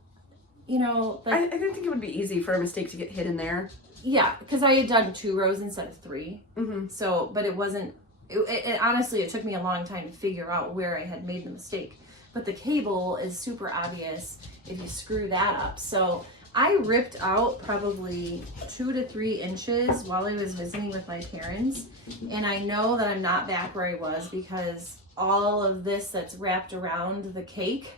you know, like, I didn't think it would be easy for a mistake to get hidden there. Yeah, because I had done 2 rows instead of 3. Mm-hmm. So, but it wasn't, it honestly, it took me a long time to figure out where I had made the mistake. But the cable is super obvious if you screw that up. So I ripped out probably 2 to 3 inches while I was visiting with my parents. And I know that I'm not back where I was because all of this that's wrapped around the cake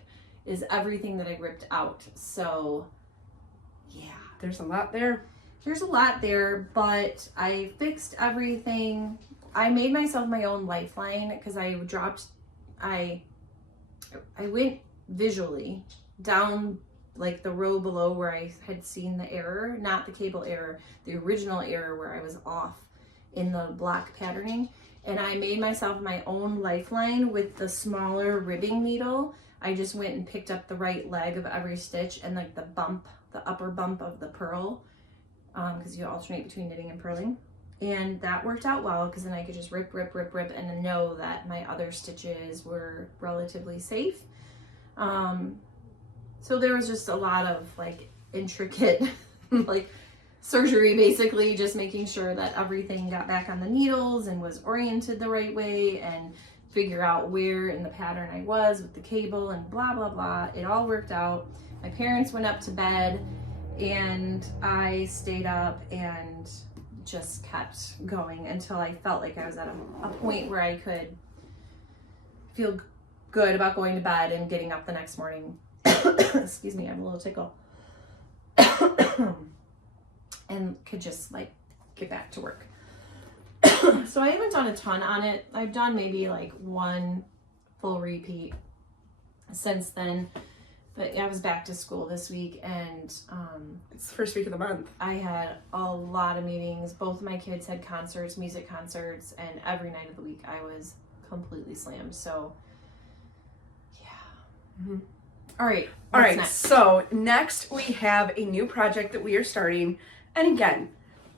is everything that I ripped out. So yeah, there's a lot there. There's a lot there, but I fixed everything. I made myself my own lifeline because I went visually down like the row below where I had seen the error, not the cable error, the original error where I was off in the block patterning. And I made myself my own lifeline with the smaller ribbing needle. I just went and picked up the right leg of every stitch and like the upper bump of the purl, because you alternate between knitting and purling. And that worked out well because then I could just rip and then know that my other stitches were relatively safe. So there was just a lot of like intricate like surgery, basically just making sure that everything got back on the needles and was oriented the right way and figure out where in the pattern I was with the cable and blah, blah, blah. It all worked out. My parents went up to bed and I stayed up and just kept going until I felt like I was at a point where I could feel good about going to bed and getting up the next morning. Excuse me, I'm a little tickle. And could just like get back to work. So I haven't done a ton on it. I've done maybe like 1 full repeat since then. But I was back to school this week and it's the first week of the month. I had a lot of meetings. Both of my kids had concerts, music concerts, and every night of the week I was completely slammed. So yeah. Mm-hmm. All right. Next? So next we have a new project that we are starting. And again,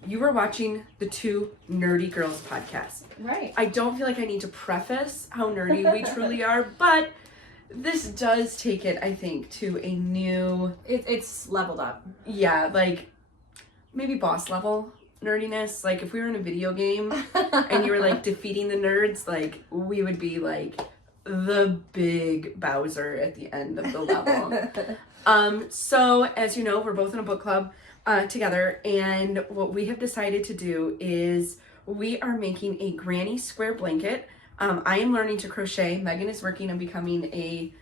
you are watching the Two Nerdy Girls podcast. Right. I don't feel like I need to preface how nerdy we truly are, but this does take it, I think, to a new... It's leveled up. Yeah, like maybe boss level nerdiness. Like if we were in a video game and you were like defeating the nerds, like we would be like the big Bowser at the end of the level. So as you know, we're both in a book club together, and what we have decided to do is we are making a granny square blanket. I am learning to crochet. Megan is working on becoming a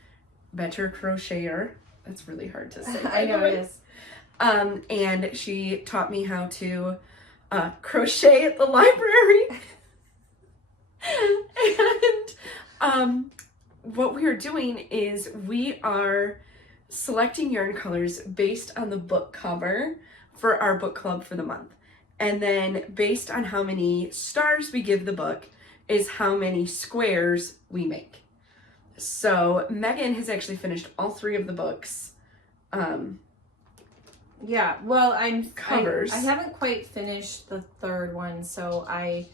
better crocheter. That's really hard to say. I know it is. And she taught me how to crochet at the library. And what we are doing is we are selecting yarn colors based on the book cover for our book club for the month. And then based on how many stars we give the book is how many squares we make. So Megan has actually finished all 3 of the books. Yeah, well, covers. I haven't quite finished the 3rd one, so I've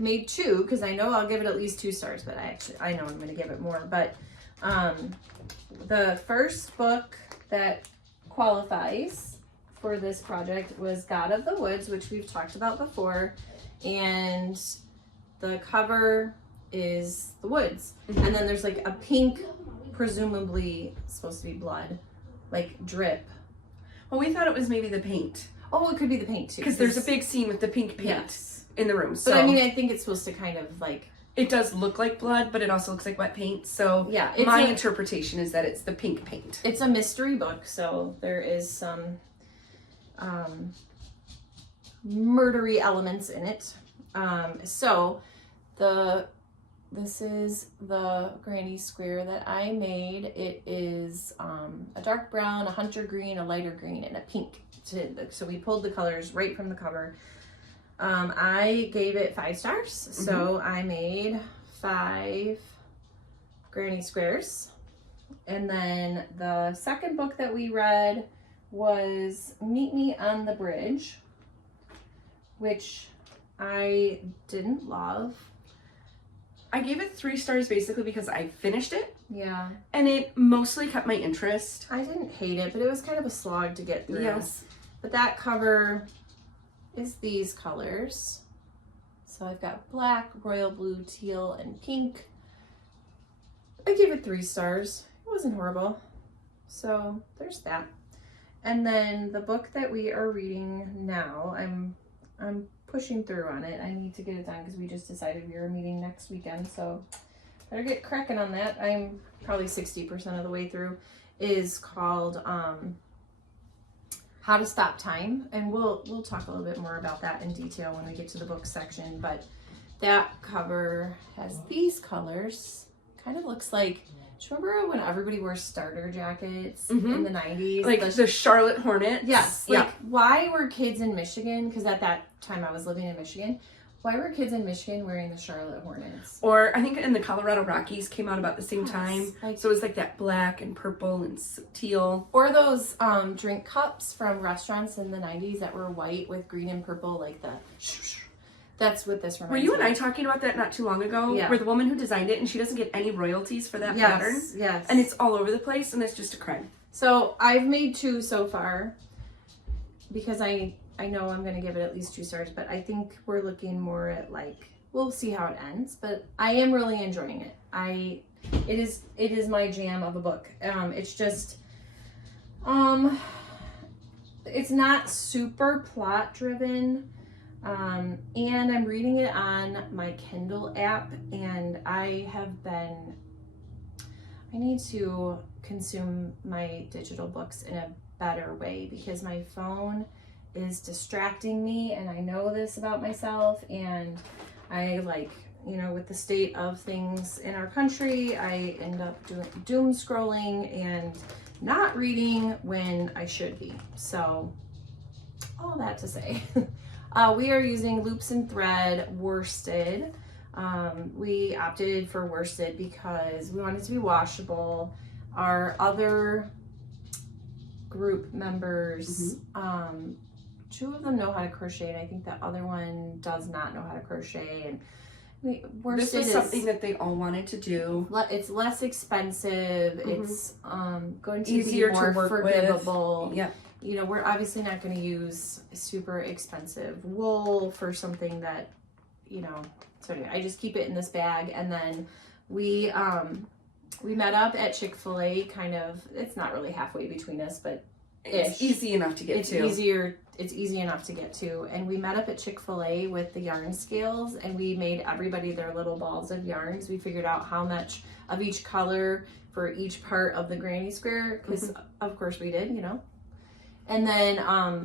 made 2 because I know I'll give it at least 2 stars, but I know I'm going to give it more. But the first book that qualifies for this project was God of the Woods, which we've talked about before, and the cover is the woods, and then there's like a pink, presumably supposed to be blood, like drip. Well, we thought it was maybe the paint. Oh, it could be the paint too. Because there's a big scene with the pink paint in the room. So but I mean, I think it's supposed to kind of like... It does look like blood, but it also looks like wet paint. So yeah, my interpretation is that it's the pink paint. It's a mystery book, so there is some murdery elements in it. So this is the granny square that I made. It is a dark brown, a hunter green, a lighter green, and a pink. So we pulled the colors right from the cover. I gave it 5 stars. So I made 5 granny squares. And then the second book that we read was Meet Me on the Bridge, which I didn't love. I gave it 3 stars basically because I finished it. Yeah. And it mostly kept my interest. I didn't hate it, but it was kind of a slog to get through. Yes. But that cover is these colors. So I've got black, royal blue, teal, and pink. I gave it 3 stars. It wasn't horrible. So there's that. And then the book that we are reading now, I'm pushing through on it. I need to get it done because we just decided we were meeting next weekend, so better get cracking on that. I'm probably 60% of the way through. Is called How to Stop Time, and we'll talk a little bit more about that in detail when we get to the book section. But that cover has these colors. Kind of looks like, do you remember when everybody wore starter jackets in the 90s? Like the Charlotte Hornets? Yes. Like, why were kids in Michigan, because at that time I was living in Michigan, why were kids in Michigan wearing the Charlotte Hornets? Or I think in the Colorado Rockies came out about the same time. Like, so it was like that black and purple and teal. Or those drink cups from restaurants in the 90s that were white with green and purple, like the... That's what this reminds me of. Were you and I talking about that not too long ago? Yeah. Where the woman who designed it, and she doesn't get any royalties for that pattern? Yes. And it's all over the place, and it's just a crime. So I've made 2 so far because I know I'm going to give it at least 2 stars, but I think we're looking more at, like, we'll see how it ends, but I am really enjoying it. It is my jam of a book. It's just, it's not super plot driven. And I'm reading it on my Kindle app, and I need to consume my digital books in a better way because my phone is distracting me, and I know this about myself, and I with the state of things in our country, I end up doom scrolling and not reading when I should be. So all that to say, we are using Loops and Thread worsted. We opted for worsted because we wanted it to be washable. Our other group members, 2 of them know how to crochet, and I think the other one does not know how to crochet. And this is something that they all wanted to do. It's less expensive. It's going to easier be more to work forgivable. with. Yeah. We're obviously not going to use super expensive wool for something that, so anyway, I just keep it in this bag. And then we met up at Chick-fil-A, kind of, it's not really halfway between us, but it's easy enough to get to. It's easy enough to get to. And we met up at Chick-fil-A with the yarn scales, and we made everybody their little balls of yarns. We figured out how much of each color for each part of the granny square, because of course we did, And then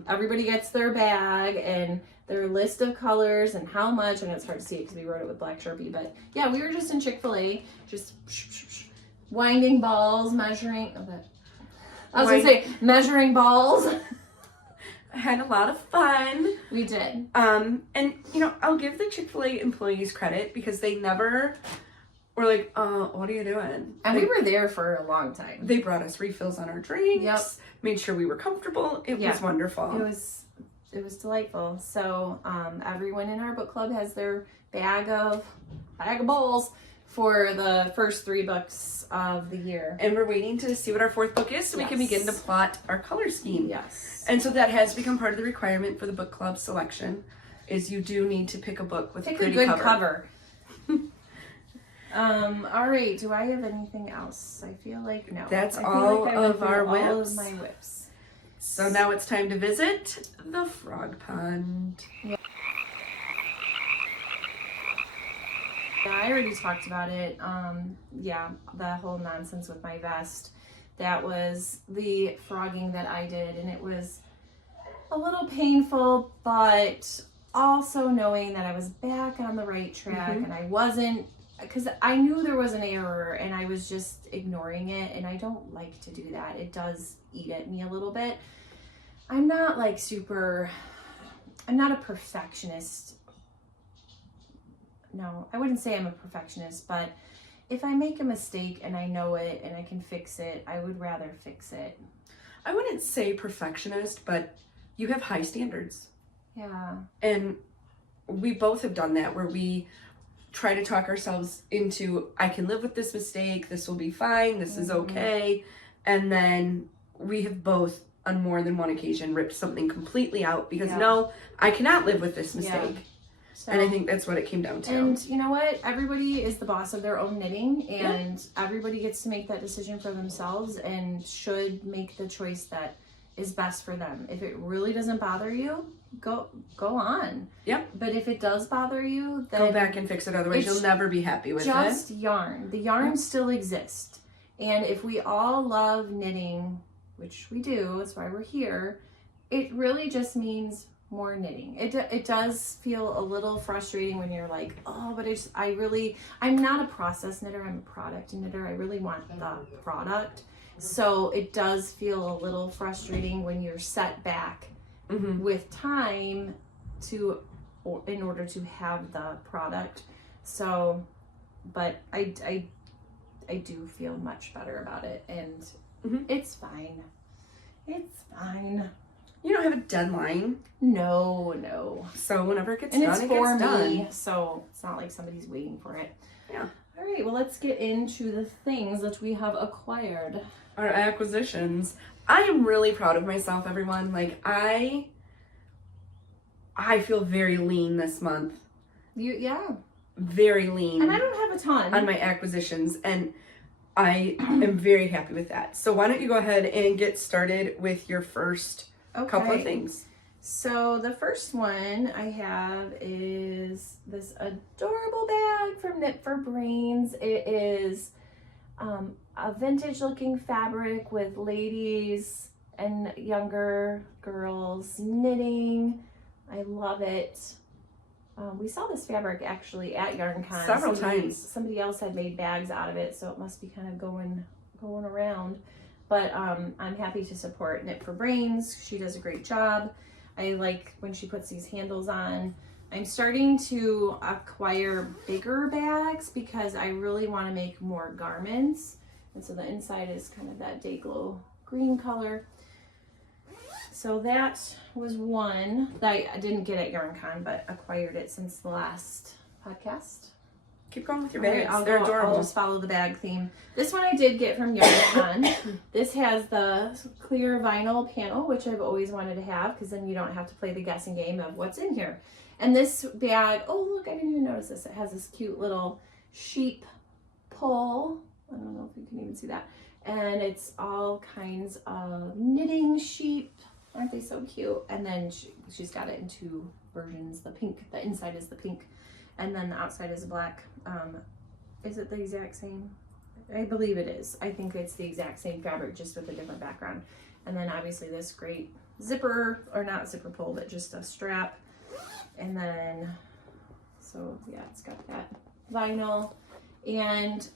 everybody gets their bag and their list of colors and how much, and it's hard to see it because we wrote it with black Sharpie, but yeah, we were just in Chick-fil-A, just winding balls, measuring, measuring balls. I had a lot of fun. We did. And I'll give the Chick-fil-A employees credit because they never were like, what are you doing? And we were there for a long time. They brought us refills on our drinks, made sure we were comfortable. It was wonderful. It was delightful. So everyone in our book club has their bag of balls for the first 3 books of the year. And we're waiting to see what our 4th book is so we can begin to plot our color scheme. Yes. And so that has become part of the requirement for the book club selection, is you do need to pick a book with a pretty good cover. All right. Do I have anything else? I feel like no. That's all of our whips. All of my whips. So now it's time to visit the frog pond. Yeah, I already talked about it. The whole nonsense with my vest. That was the frogging that I did, and it was a little painful, but also knowing that I was back on the right track and I wasn't, because I knew there was an error and I was just ignoring it, and I don't like to do that. It does eat at me a little bit. I'm not a perfectionist. No, I wouldn't say I'm a perfectionist, but if I make a mistake and I know it and I can fix it, I would rather fix it. I wouldn't say perfectionist, but you have high standards. Yeah. And we both have done that, where we try to talk ourselves into, I can live with this mistake, this will be fine, this is okay. And then we have both, on more than one occasion, ripped something completely out because no, I cannot live with this mistake. Yeah. So, and I think that's what it came down to. And you know what? Everybody is the boss of their own knitting, and everybody gets to make that decision for themselves and should make the choice that is best for them. If it really doesn't bother you, go on. Yep. But if it does bother you, then go back and fix it. Otherwise, you'll never be happy with it. Just yarn. The yarn still exists. And if we all love knitting, which we do, that's why we're here, it really just means more knitting. It does feel a little frustrating when you're like, oh, but I'm not a process knitter, I'm a product knitter. I really want the product. So it does feel a little frustrating when you're set back with time in order to have the product. So, but I do feel much better about it, and it's fine. It's fine. You don't have a deadline. No. So whenever it gets and done, it's it for gets me, done. so it's not like somebody's waiting for it. Yeah. All right, well, let's get into the things that we have acquired. Our acquisitions. I am really proud of myself, everyone. Like, I feel very lean this month. Yeah. Very lean. And I don't have a ton. On my acquisitions, and I am very happy with that. So why don't you go ahead and get started with your first couple of things. So the first one I have is this adorable bag from Knit for Brains. It is a vintage looking fabric with ladies and younger girls knitting. I love it. We saw this fabric actually at YarnCon several times. Somebody else had made bags out of it, so it must be kind of going around. But I'm happy to support Knit for Brains. She does a great job. I like when she puts these handles on. I'm starting to acquire bigger bags because I really want to make more garments. And so the inside is kind of that day glow green color. So that was one that I didn't get at YarnCon, but acquired it since the last podcast. Keep going with your bags. Right, They're adorable. I'll just follow the bag theme. This one I did get from YarnCon. This has the clear vinyl panel, which I've always wanted to have, because then you don't have to play the guessing game of what's in here. And this bag, oh look, I didn't even notice this. It has this cute little sheep pull. I don't know if you can even see that. And it's all kinds of knitting sheep. Aren't they so cute? And then she's got it in two versions. The pink, the inside is the pink, and then the outside is black. Is it the exact same? I believe it is. I think it's the exact same fabric, just with a different background. And then obviously this great zipper, or not zipper pull, but just a strap. And then, so yeah, it's got that vinyl. And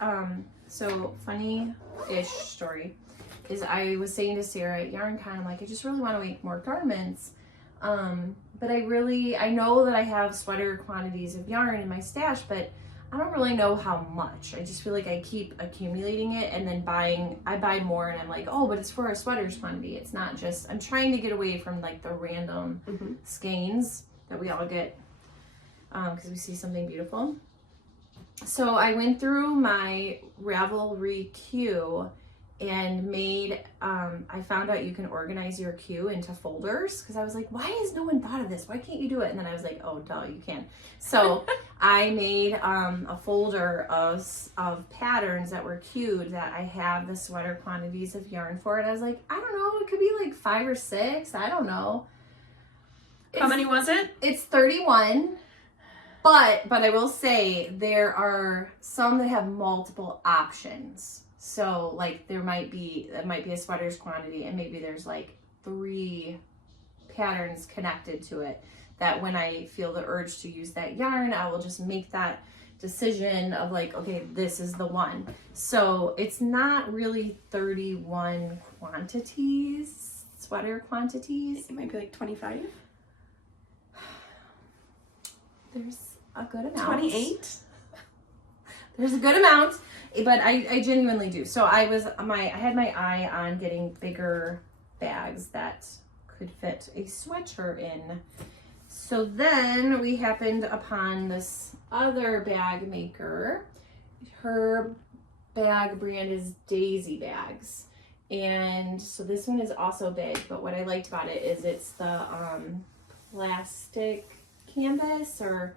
so funny-ish story is I was saying to Sarah at YarnCon, I'm like, I just really want to make more garments. But I know that I have sweater quantities of yarn in my stash, but I don't really know how much. I just feel like I keep accumulating it, and then I buy more, and I'm like, oh, but it's for a sweaters quantity. It's not just, I'm trying to get away from like the random skeins that we all get because we see something beautiful. So I went through my Ravelry queue and made, I found out you can organize your queue into folders, because I was like, why has no one thought of this? Why can't you do it? And then I was like, oh, duh, you can. So I made a folder of patterns that were queued that I have the sweater quantities of yarn for. And I was like, I don't know, it could be like 5 or 6. I don't know. How many was it? It's 31. But I will say there are some that have multiple options. So like it might be a sweaters quantity, and maybe there's like 3 patterns connected to it, that when I feel the urge to use that yarn, I will just make that decision of like, okay, this is the one. So it's not really 31 quantities, sweater quantities. It might be like 25. There's a good amount. 28. There's a good amount, but I genuinely do. So I had my eye on getting bigger bags that could fit a sweater in. So then we happened upon this other bag maker. Her bag brand is Daisy Bags. And so this one is also big, but what I liked about it is it's the plastic canvas, or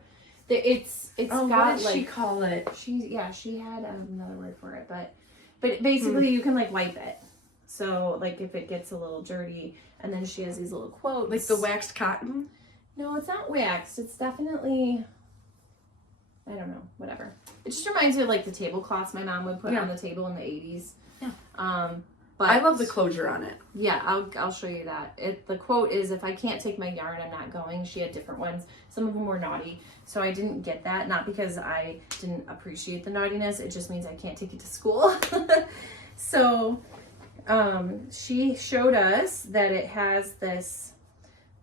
it's got, what did like, she call it? She had another word for it, but basically you can like wipe it. So like if it gets a little dirty, and then she has these little quotes. Like the waxed cotton? No, it's not waxed. It's definitely, I don't know, whatever. It just reminds me of like the tablecloths my mom would put on the table in the 80s. Yeah. But I love the closure on it. Yeah, I'll show you that. The quote is, if I can't take my yarn, I'm not going. She had different ones. Some of them were naughty. So I didn't get that. Not because I didn't appreciate the naughtiness. It just means I can't take it to school. So she showed us that it has this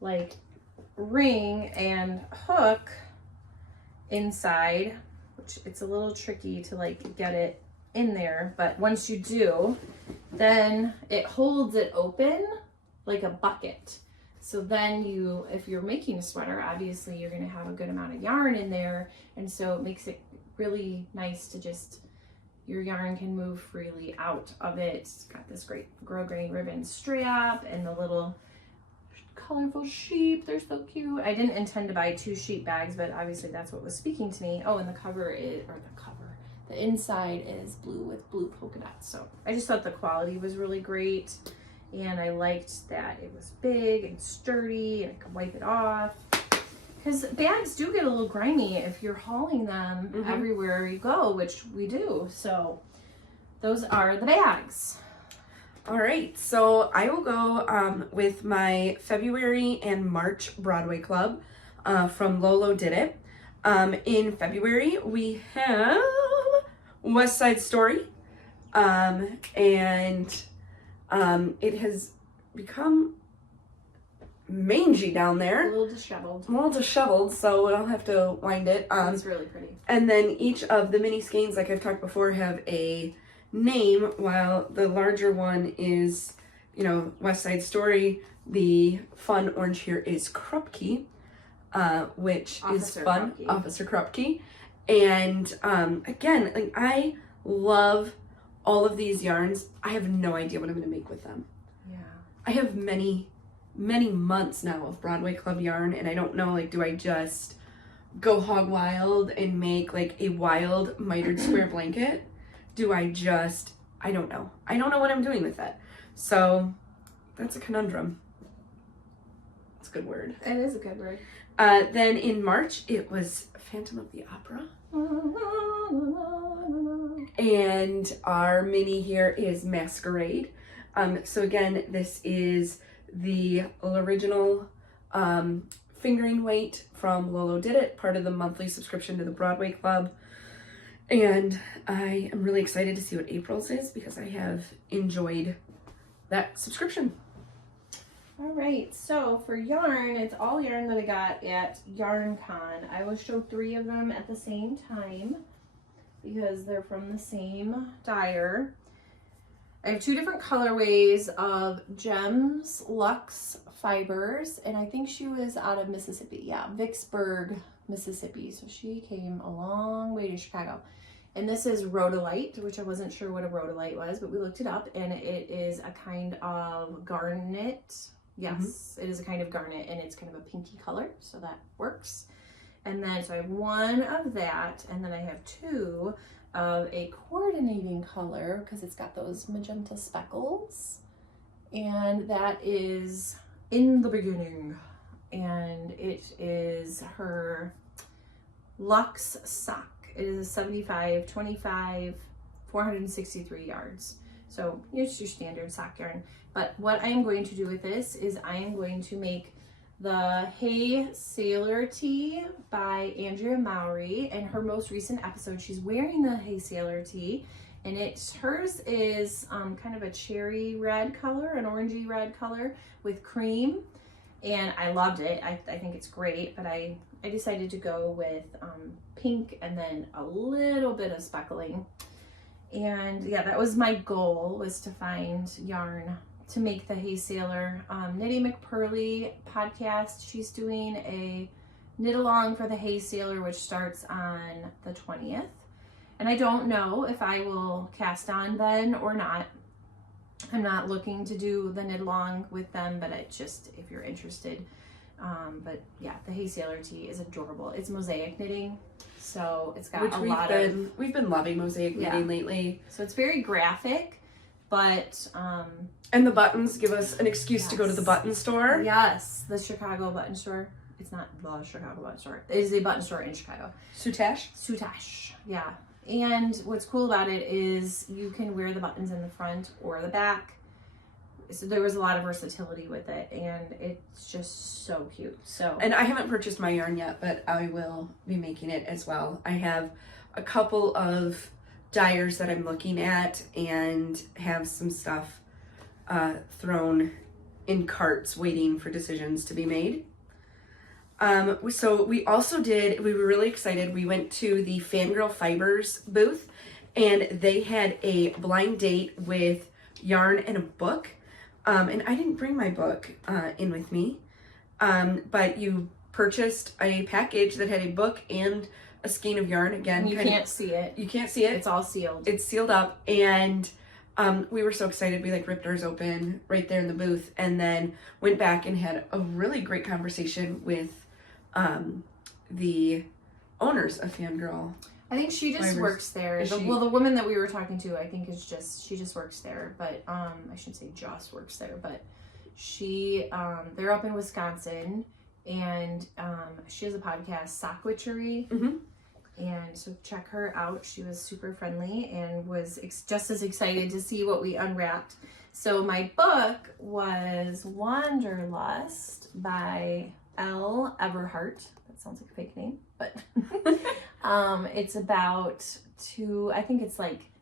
like ring and hook inside, which it's a little tricky to like get it in there, but once you do, then it holds it open like a bucket. So then if you're making a sweater, obviously you're going to have a good amount of yarn in there, and so it makes it really nice to just, your yarn can move freely out of it. It's got this great grosgrain ribbon strap and the little colorful sheep. They're so cute. I didn't intend to buy 2 sheep bags, but obviously that's what was speaking to me. Oh, and the inside is blue with blue polka dots. So I just thought the quality was really great, and I liked that it was big and sturdy and I could wipe it off, because bags do get a little grimy if you're hauling them everywhere you go, which we do. So those are the bags. All right, so I will go with my February and March Broadway Club from Lolo Did It. In February, we have West Side Story, and it has become mangy down there. A little disheveled. So I'll have to wind it. It's really pretty. And then each of the mini skeins, like I've talked before, have a name, while the larger one is, West Side Story. The fun orange here is Krupke, which is fun. Krupke. Officer Krupke. And again, like, I love all of these yarns. I have no idea what I'm going to make with them. Yeah. I have many months now of Broadway Club yarn, and I don't know, like, do I just go hog wild and make like a wild mitered square blanket? Do I don't know. I don't know what I'm doing with it. So that's a conundrum. It's a good word. It is a good word. Then in March, it was Phantom of the Opera. And our mini here is Masquerade. So again, this is the original fingering weight from Lolo Did It, part of the monthly subscription to the Broadway Club. And I am really excited to see what April's is, because I have enjoyed that subscription. All right, so for yarn, it's all yarn that I got at YarnCon. I will show 3 of them at the same time because they're from the same dyer. I have 2 different colorways of Gems Luxe Fibers, and I think she was out of Mississippi. Yeah, Vicksburg, Mississippi. So she came a long way to Chicago. And this is rhodolite, which I wasn't sure what a rhodolite was, but we looked it up, and it is a kind of garnet. Yes, it is a kind of garnet, and it's kind of a pinky color, so that works. And then, so I have 1 of that, and then I have 2 of a coordinating color, because it's got those magenta speckles, and that is In the Beginning, and it is her Luxe sock. It is a 75, 25, 463 yards. So it's your standard sock yarn. But what I am going to do with this is I am going to make the Hey Sailor tee by Andrea Mowry. In her most recent episode, she's wearing the Hey Sailor tee, and hers is kind of a cherry red color, an orangey red color with cream. And I loved it. I think it's great, but I decided to go with pink and then a little bit of speckling. And yeah, that was my goal, was to find yarn to make the Hey Sailor. Knitty McPurley podcast, she's doing a knit along for the Hey Sailor, which starts on the 20th. And I don't know if I will cast on then or not. I'm not looking to do the knit along with them, but it's just, if you're interested. But yeah, the Hey Sailor tee is adorable. It's mosaic knitting, so it's got we've been loving mosaic knitting lately. So it's very graphic, But and the buttons give us an excuse to go to the button store. Yes, the Chicago button store. It's not the Chicago button store. It is a button store in Chicago. Soutache, yeah. And what's cool about it is you can wear the buttons in the front or the back. So there was a lot of versatility with it, and it's just so cute. And I haven't purchased my yarn yet, but I will be making it as well. I have a couple of dyers that I'm looking at and have some stuff thrown in carts waiting for decisions to be made. So we were really excited. We went to the Fangirl Fibers booth, and they had a blind date with yarn and a book. And I didn't bring my book in with me, but you purchased a package that had a book and a skein of yarn. Again, you can't see it. You can't see it. It's all sealed. It's sealed up, and we were so excited. We ripped ours open right there in the booth, and then went back and had a really great conversation with the owners of Fangirl. I think she just works there. The woman that we were talking to, I think she just works there. But I shouldn't say just works there, but she they're up in Wisconsin, and she has a podcast, Sock Witchery. Mm-hmm. And so check her out. She was super friendly and was just as excited to see what we unwrapped. So my book was Wanderlust by L. Everhart. That sounds like a fake name, but it's about I think it's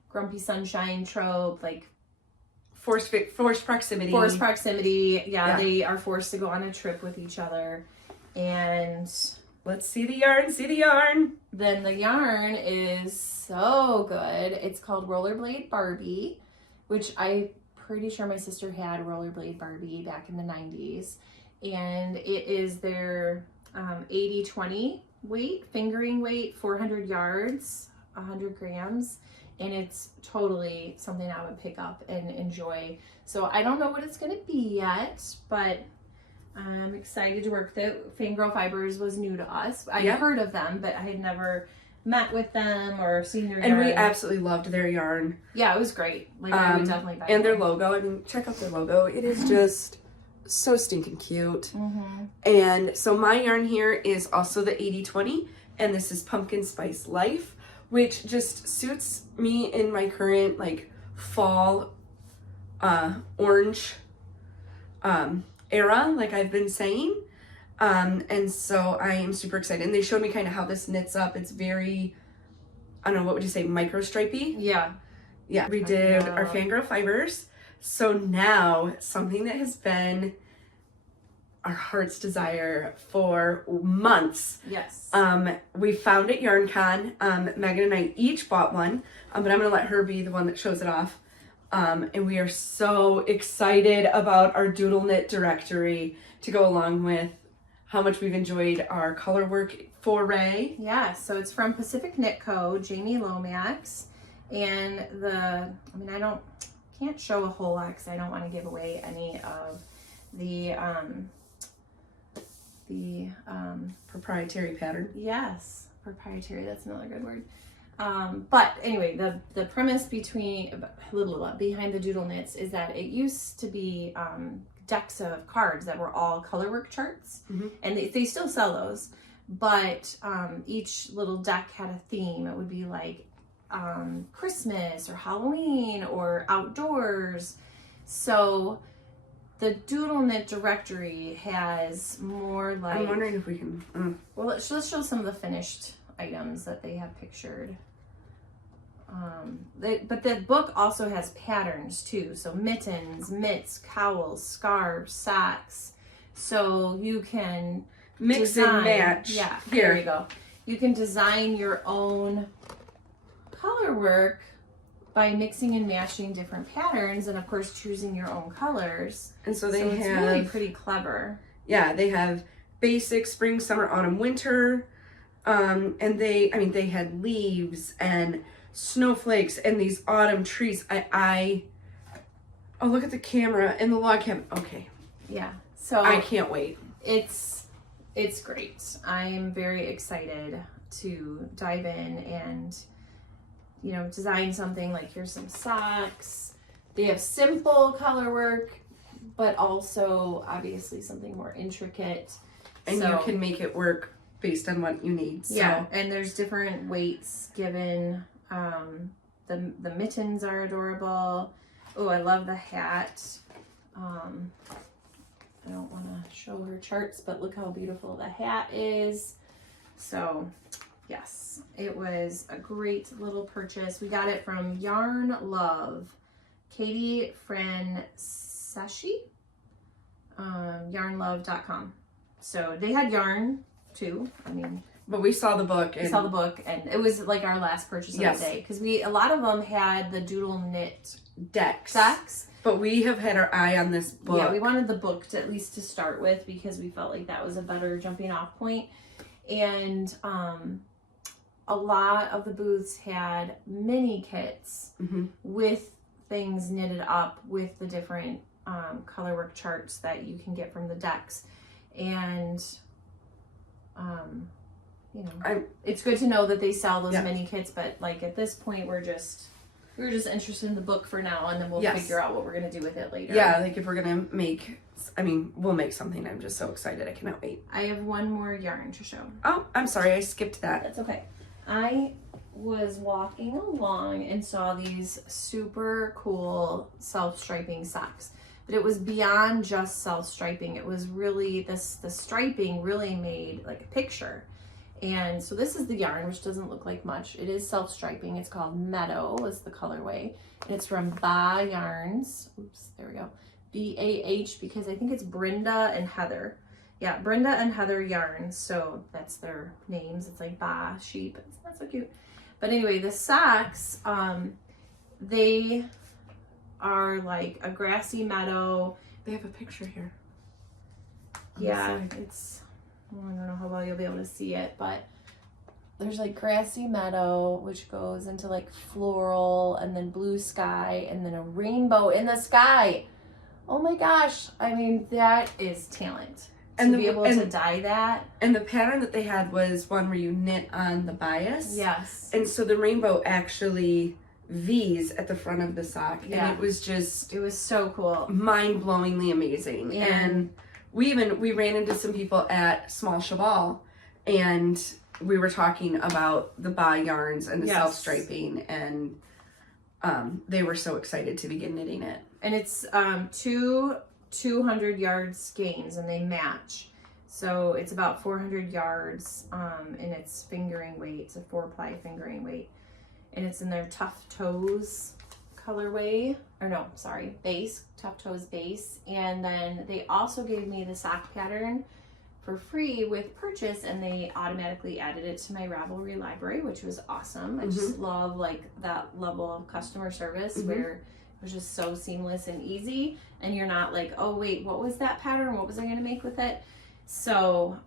grumpy sunshine trope, forced proximity. Forced proximity. Yeah, they are forced to go on a trip with each other. And let's see the yarn. Then the yarn is so good. It's called Rollerblade Barbie, which I'm pretty sure my sister had Rollerblade Barbie back in the 90s. And it is their 80-20 weight, fingering weight, 400 yards, 100 grams. And it's totally something I would pick up and enjoy. So I don't know what it's going to be yet, but I'm excited to work with it. Fangirl Fibers was new to us. I heard of them, but I had never met with them or seen their yarn. And we absolutely loved their yarn. Yeah, it was great. I would definitely buy it. And their logo. I mean, check out their logo. It is just so stinking cute. Mm-hmm. And so my yarn here is also the 80-20, and this is Pumpkin Spice Life, which just suits me in my current fall orange era, like I've been saying. And so I am super excited. And they showed me kind of how this knits up. It's very, I don't know, what would you say, micro stripey? Yeah. Yeah. We did our Fangirl Fibers. So now something that has been our heart's desire for months. Yes. We found at YarnCon. Megan and I each bought one, but I'm going to let her be the one that shows it off. And we are so excited about our doodle knit directory to go along with how much we've enjoyed our color work foray. Yeah, so it's from Pacific Knit Co., Jamie Lomax. And I can't show a whole lot because I don't want to give away any of the proprietary pattern. Yes, proprietary, that's another good word. But anyway, the premise behind the doodle knits is that it used to be decks of cards that were all color work charts, mm-hmm. and they still sell those, but each little deck had a theme. It would be Christmas or Halloween or outdoors. So the doodle knit directory has more I'm wondering if we can. Well, let's show some of the finished items that they have pictured. But the book also has patterns too. So mittens, mitts, cowls, scarves, socks. So you can mix and match. Yeah, here there you go. You can design your own color work by mixing and matching different patterns, and of course choosing your own colors. And so it's really pretty clever. Yeah, they have basic spring, summer, autumn, winter. And they had leaves and snowflakes and these autumn trees. Oh, look at the camera and the log cabin. Okay. Yeah. So I can't wait. It's great. I'm very excited to dive in and, design something. Here's some socks. They have simple color work, but also obviously something more intricate. And you can make it work based on what you need. So. Yeah, and there's different weights given. The mittens are adorable. Oh, I love the hat. I don't want to show her charts, but look how beautiful the hat is. So, yes, it was a great little purchase. We got it from Yarn Love, Katie Franceshi, yarnlove.com. So they had yarn too. I mean, but we saw the book. And it was like our last purchase of the day because a lot of them had the doodle knit decks. But we have had our eye on this book. Yeah, we wanted the book to at least to start with because we felt like that was a better jumping off point. And a lot of the booths had mini kits with things knitted up with the different color work charts that you can get from the decks. And you know, it's good to know that they sell those mini kits, but like at this point we're just interested in the book for now, and then we'll figure out what we're gonna do with it later. Yeah, like if we're gonna we'll make something. I'm just so excited. I cannot wait. I have one more yarn to show. Oh, I'm sorry, I skipped that. That's okay. I was walking along and saw these super cool self-striping socks. But it was beyond just self-striping. It was really, the striping really made like a picture. And so this is the yarn, which doesn't look like much. It is self-striping. It's called Meadow is the colorway. And it's from Bah Yarns. Oops, there we go. B-A-H, because I think it's Brenda and Heather. Yeah, Brenda and Heather Yarns. So that's their names. It's like Bah sheep. It's not so cute. But anyway, the socks, they are like a grassy meadow. They have a picture here. Yeah, it's, I don't know how well you'll be able to see it, but there's like grassy meadow, which goes into like floral, and then blue sky, and then a rainbow in the sky. Oh my gosh. I mean, that is talent. And to be able to dye that. And the pattern that they had was one where you knit on the bias. Yes. And so the rainbow actually V's at the front of the sock. Yeah. And it was so cool. Mind-blowingly amazing. Yeah. And we ran into some people at Small Cheval, and we were talking about the Bah yarns and the self-striping, and they were so excited to begin knitting it. And it's two 200-yard skeins, and they match. So it's about 400 yards, and it's fingering weight. It's a 4-ply fingering weight. And it's in their Tough Toes colorway. Or no, sorry, base. Tough Toes base. And then they also gave me the sock pattern for free with purchase, and they automatically added it to my Ravelry library, which was awesome. I just love like that level of customer service where it was just so seamless and easy, and you're not like, oh wait, what was that pattern? What was I gonna make with it? So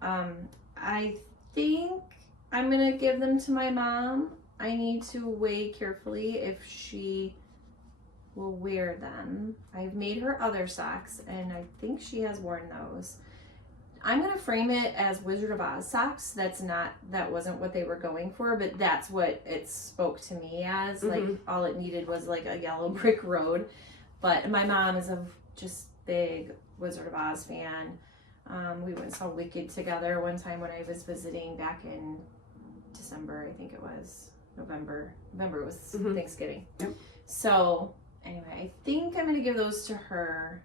I think I'm gonna give them to my mom. I need to weigh carefully if she will wear them. I've made her other socks, and I think she has worn those. I'm gonna frame it as Wizard of Oz socks. That wasn't what they were going for, but that's what it spoke to me as. Like all it needed was like a yellow brick road. But my mom is a just big Wizard of Oz fan. We went and saw Wicked together one time when I was visiting back in December, I think it was. November was Thanksgiving. Yep. So anyway, I think I'm gonna give those to her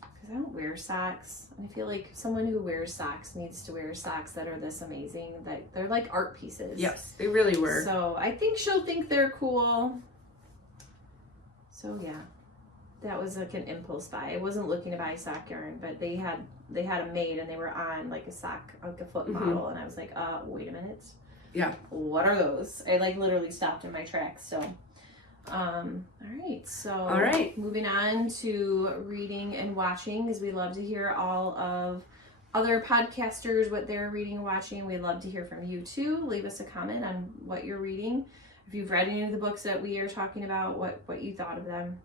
because I don't wear socks, and I feel like someone who wears socks needs to wear socks that are this amazing, that they're like art pieces. Yes, they really were. So I think she'll think they're cool. So yeah, that was like an impulse buy. I wasn't looking to buy sock yarn, but they had them made, and they were on like a sock, like a foot model, and I was like, wait a minute. Yeah. What are those? I like literally stopped in my tracks. So, all right. Moving on to reading and watching, because we love to hear all of other podcasters, what they're reading and watching. We'd love to hear from you too. Leave us a comment on what you're reading. If you've read any of the books that we are talking about, what you thought of them.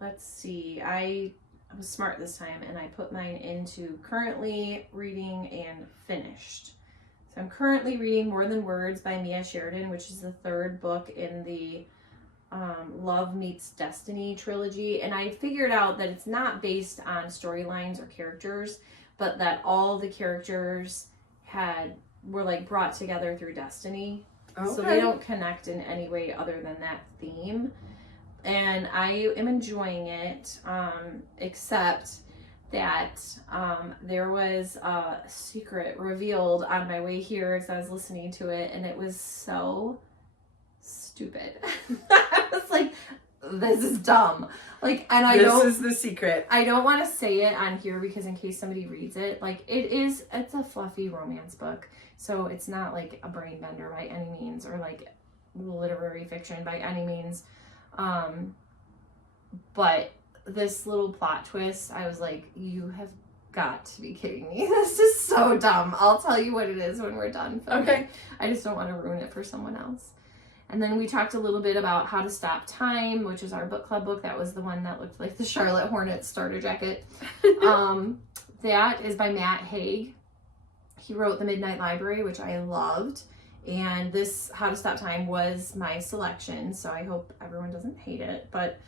Let's see. I was smart this time, and I put mine into currently reading and finished. I'm currently reading More Than Words by Mia Sheridan, which is the third book in the Love Meets Destiny trilogy, and I figured out that it's not based on storylines or characters, but that all the characters were like brought together through destiny. Okay. So they don't connect in any way other than that theme. And I am enjoying it, except that there was a secret revealed on my way here as I was listening to it, and it was so stupid. I was like, this is dumb. Like, and this is the secret. I don't want to say it on here because in case somebody reads it, like it's a fluffy romance book. So it's not like a brain bender by any means, or like literary fiction by any means. But this little plot twist, I was like, you have got to be kidding me. This is so dumb. I'll tell you what it is when we're done filming. Okay. I just don't want to ruin it for someone else. And then we talked a little bit about How to Stop Time, which is our book club book. That was the one that looked like the Charlotte Hornets starter jacket. That is by Matt Haig. He wrote The Midnight Library, which I loved. And this How to Stop Time was my selection, so I hope everyone doesn't hate it. But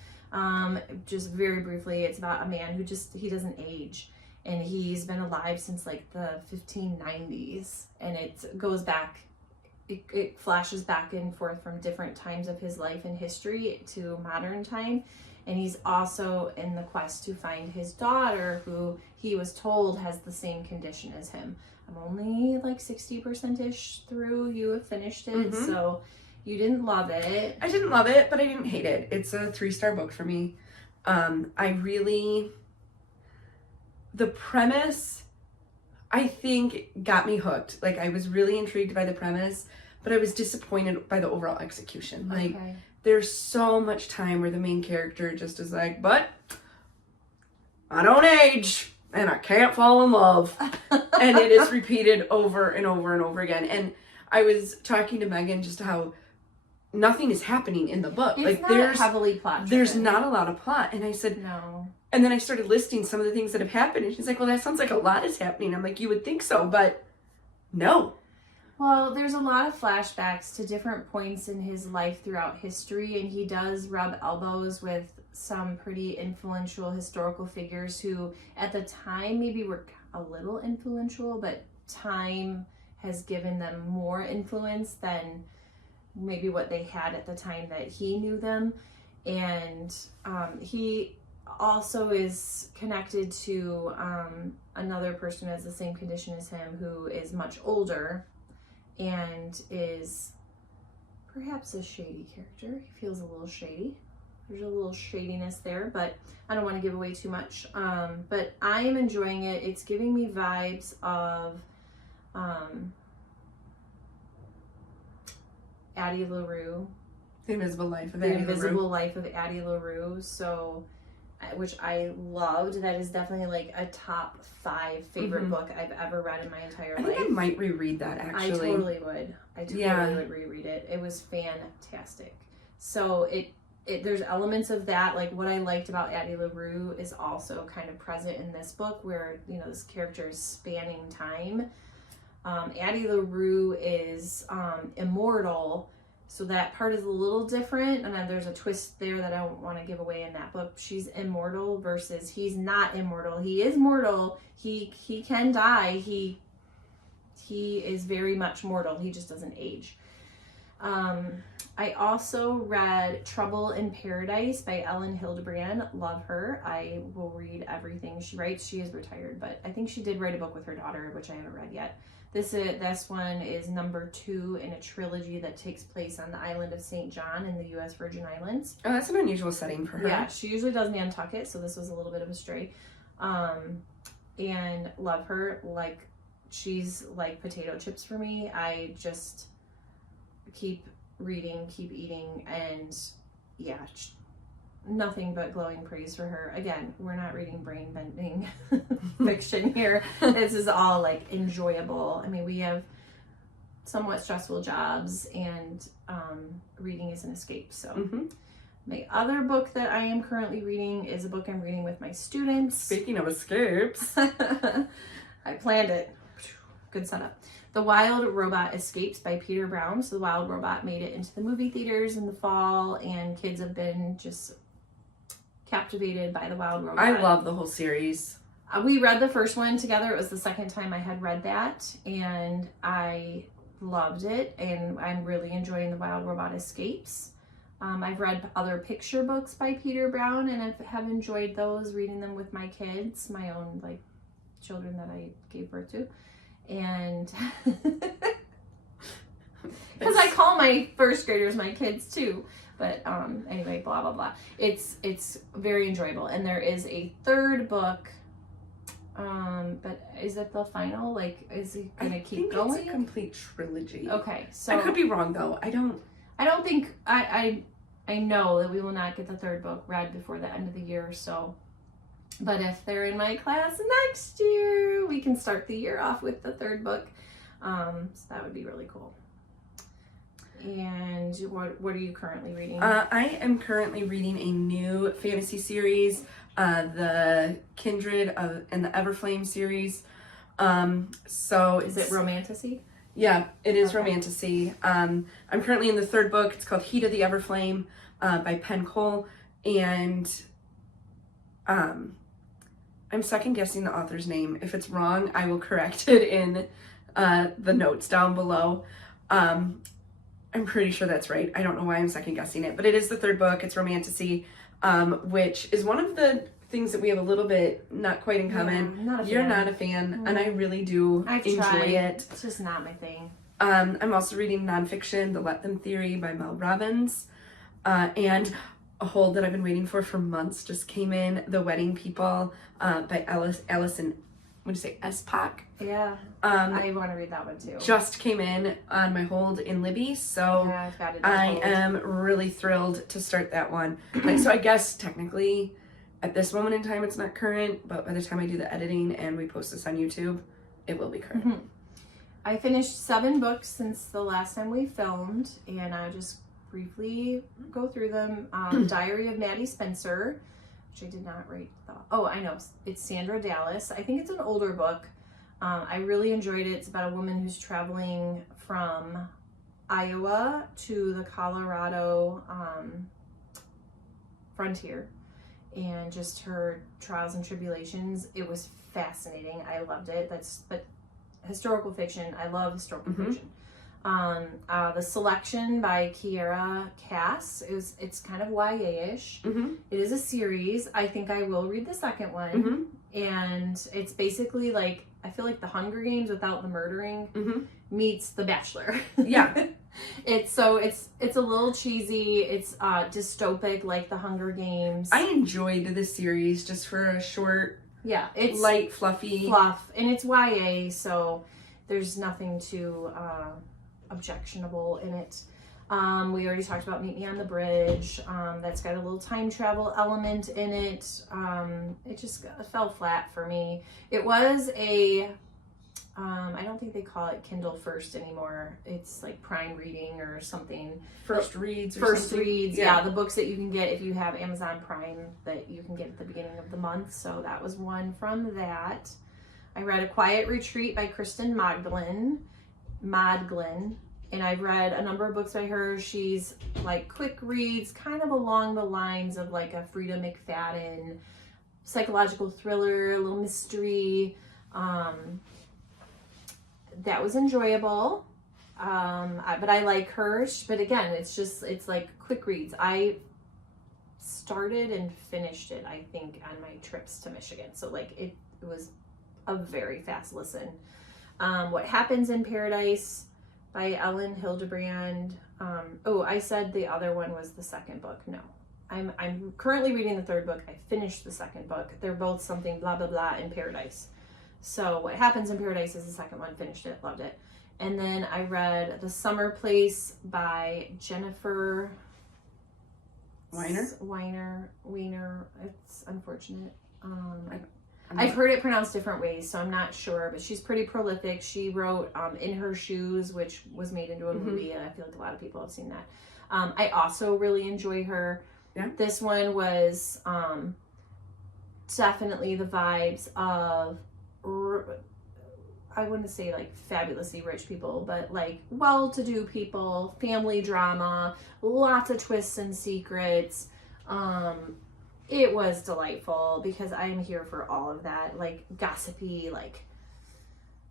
just very briefly, it's about a man who he doesn't age. And he's been alive since like the 1590s. And it goes back, it flashes back and forth from different times of his life and history to modern time. And he's also in the quest to find his daughter, who he was told has the same condition as him. I'm only like 60%-ish through. You have finished it, so you didn't love it. I didn't love it, but I didn't hate it. It's a 3-star book for me. The premise, I think, got me hooked. Like, I was really intrigued by the premise, but I was disappointed by the overall execution. Like, there's so much time where the main character just is like, but I don't age and I can't fall in love. And it is repeated over and over and over again. And I was talking to Megan just how nothing is happening in the book. It's like, not there's heavily plot driven. There's not a lot of plot. And I said, no. And then I started listing some of the things that have happened. And she's like, well, that sounds like a lot is happening. I'm like, you would think so, but no. Well, there's a lot of flashbacks to different points in his life throughout history, and he does rub elbows with some pretty influential historical figures who at the time maybe were a little influential, but time has given them more influence than maybe what they had at the time that he knew them. And he also is connected to another person who has the same condition as him, who is much older and is perhaps a shady character. He feels a little shady. There's a little shadiness there, but I don't want to give away too much. But I am enjoying it. It's giving me vibes of Addie LaRue. The Invisible Life of Addie LaRue. The Invisible Life of Addie LaRue. So, which I loved. That is definitely like a top 5 favorite book I've ever read in my entire life. I think I might reread that, actually. I totally would. I totally would reread it. It was fantastic. So there's elements of that, like what I liked about Addie LaRue is also kind of present in this book, where, you know, this character is spanning time. Addie LaRue is immortal, so that part is a little different, and then there's a twist there that I don't want to give away in that book. She's immortal versus he's not immortal. He is mortal. He can die. He is very much mortal. He just doesn't age. I also read Trouble in Paradise by Ellen Hildebrand. Love her. I will read everything she writes. She is retired, but I think she did write a book with her daughter, which I haven't read yet. This one is number 2 in a trilogy that takes place on the island of St. John in the U.S. Virgin Islands. Oh, that's an unusual setting for her. Yeah, she usually does Nantucket, so this was a little bit of a stray. And love her. Like, she's like potato chips for me. I just keep reading, keep eating, and yeah, nothing but glowing praise for her. Again, we're not reading brain bending fiction here. This is all like enjoyable. I mean, we have somewhat stressful jobs, and reading is an escape. So my other book that I am currently reading is a book I'm reading with my students. Speaking of escapes. I planned it. good setup. The Wild Robot Escapes by Peter Brown. So The Wild Robot made it into the movie theaters in the fall, and kids have been just captivated by The Wild Robot. I love the whole series. We read the first one together. It was the second time I had read that, and I loved it, and I'm really enjoying The Wild Robot Escapes. I've read other picture books by Peter Brown, and I have enjoyed those, reading them with my kids, my own like children that I gave birth to. And because I call my first graders my kids too. But anyway, blah blah blah. It's very enjoyable, and there is a third book. But is it the final? Like, is it gonna keep going? It's a complete trilogy. Okay, so I could be wrong though. I don't think I know that we will not get the third book read before the end of the year. So, but if they're in my class next year, we can start the year off with the third book. So that would be really cool. And what are you currently reading? I am currently reading a new fantasy series, the Kindred and the Everflame series. So is it romantasy? Yeah, it is romantasy. I'm currently in the third book. It's called Heat of the Everflame by Penn Cole, and I'm second guessing the author's name. If it's wrong, I will correct it in the notes down below. I'm pretty sure that's right. I don't know why I'm second guessing it, but it is the third book. It's romantasy, which is one of the things that we have a little bit not quite in common. Yeah, You're not a fan, and I really do enjoy it. It's just not my thing. I'm also reading nonfiction, The Let Them Theory by Mel Robbins, and a hold that I've been waiting for months just came in, The Wedding People by Allison, what do you say, Espak? Yeah, I want to read that one too. Just came in on my hold in Libby, so yeah, I've got it I am really thrilled to start that one. Like, so I guess technically at this moment in time it's not current, but by the time I do the editing and we post this on YouTube, it will be current. Mm-hmm. I finished 7 books since the last time we filmed, and I'll just briefly go through them. Diary of Maddie Spencer, which I did not write. Oh, I know. It's Sandra Dallas. I think it's an older book. I really enjoyed it. It's about a woman who's traveling from Iowa to the Colorado frontier, and just her trials and tribulations. It was fascinating. I loved it. But historical fiction. I love historical fiction. The Selection by Kiera Cass. It's kind of YA-ish. It is a series. I think I will read the second one. And it's basically like, I feel like The Hunger Games without the murdering meets The Bachelor. Yeah. It's a little cheesy. It's dystopic like The Hunger Games. I enjoyed this series just for a short, it's light, fluffy fluff, and it's YA, so there's nothing too objectionable in it. We already talked about Meet Me on the Bridge. That's got a little time travel element in it. It just fell flat for me. It was a I don't think they call it Kindle First anymore. It's like Prime Reading or something. First reads. Yeah, the books that you can get if you have Amazon Prime that you can get at the beginning of the month. So that was one from that. I read A Quiet Retreat by Kristen Magdalene, and I've read a number of books by her. She's like quick reads, kind of along the lines of like a Frida McFadden psychological thriller, a little mystery. That was enjoyable, but I like her. But again, it's like quick reads. I started and finished it, I think, on my trips to Michigan. So like it was a very fast listen. What Happens in Paradise by Ellen Hildebrand. I said the other one was the second book. No, I'm currently reading the third book. I finished the second book. They're both something blah blah blah in Paradise. So What Happens in Paradise is the second one. Finished it, loved it. And then I read The Summer Place by Jennifer Weiner. It's unfortunate. I've heard it pronounced different ways, so I'm not sure, but she's pretty prolific. She wrote In Her Shoes, which was made into a movie, and I feel like a lot of people have seen that. I also really enjoy her. Yeah. This one was definitely the vibes of, I wouldn't say like fabulously rich people, but like well-to-do people, family drama, lots of twists and secrets. It was delightful because I am here for all of that, like gossipy, like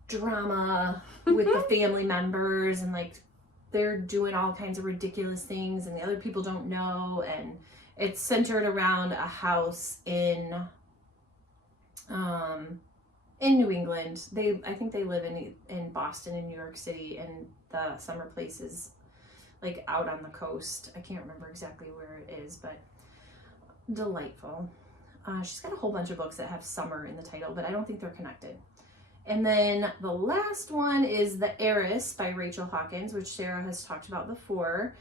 drama with the family members, and like they're doing all kinds of ridiculous things and the other people don't know. And it's centered around a house in New England. I think they live in Boston and New York City, and the summer place is like out on the coast. I can't remember exactly where it is, but delightful. She's got a whole bunch of books that have summer in the title, but I don't think they're connected. And then the last one is The Heiress by Rachel Hawkins, which Sarah has talked about before.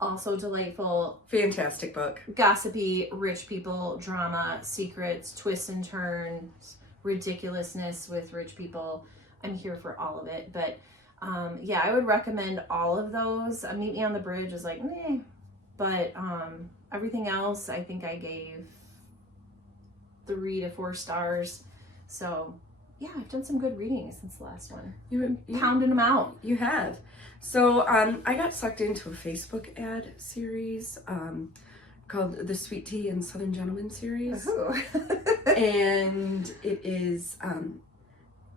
Also delightful. Fantastic book. Gossipy, rich people, drama, secrets, twists and turns, ridiculousness with rich people. I'm here for all of it. But yeah, I would recommend all of those. Meet Me on the Bridge is like, meh. But everything else, I think I gave 3 to 4 stars. So yeah, I've done some good reading since the last one. You pounding them out. You have. So I got sucked into a Facebook ad series called the Sweet Tea and Southern Gentleman series. And it is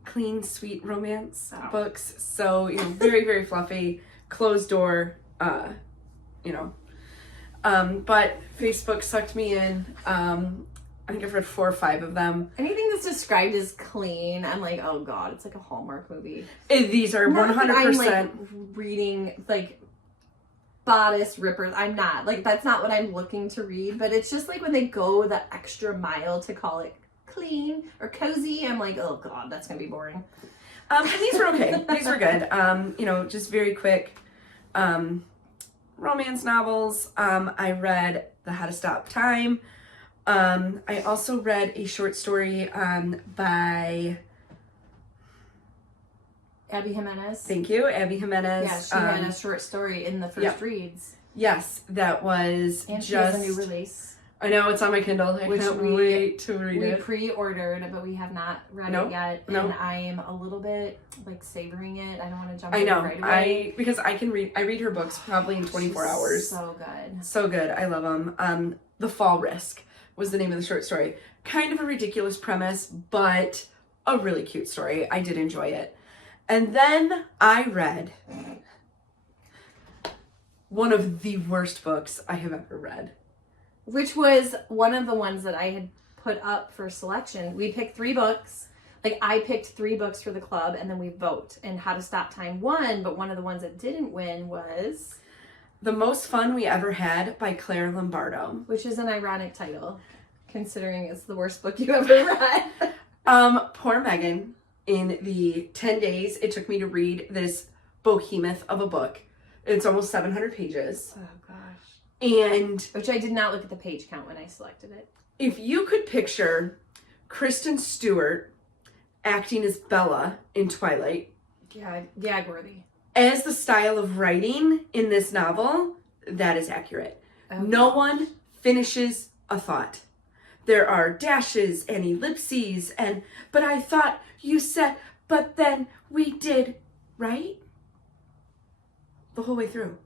clean, sweet romance books. So, very, very fluffy, closed door, but Facebook sucked me in. I think I've read 4 or 5 of them. Anything that's described as clean, I'm like, oh god, it's like a Hallmark movie. These are 100%. I'm like reading like bodice rippers. I'm not like, that's not what I'm looking to read. But it's just like when they go the extra mile to call it clean or cozy, I'm like, oh god, that's gonna be boring. And these were okay. These were good. Just very quick romance novels. I read The How to Stop Time. I also read a short story by Abby Jimenez. Thank you, Abby Jimenez. Yeah, she had a short story in the first reads. Yes, that was and she has a new release. I know, it's on my Kindle. I can't wait to read it. We pre-ordered, but we have not read it yet. And I am a little bit like savoring it. I don't want to jump in right away. Because I read her books probably in 24 hours. So good. So good. I love them. The Fall Risk was the name of the short story. Kind of a ridiculous premise, but a really cute story. I did enjoy it. And then I read one of the worst books I have ever read. Which was one of the ones that I had put up for selection. We picked 3 books. Like, I picked 3 books for the club, and then we vote. And How to Stop Time won, but one of the ones that didn't win was The Most Fun We Ever Had by Claire Lombardo. Which is an ironic title, considering it's the worst book you ever read. Poor Megan, in the 10 days it took me to read this behemoth of a book. It's almost 700 pages. Oh, gosh. And which I did not look at the page count when I selected it. If you could picture Kristen Stewart acting as Bella in Twilight. Gag-worthy. As the style of writing in this novel, that is accurate. Oh, no one finishes a thought. There are dashes and ellipses but I thought you said, but then we did, right? The whole way through.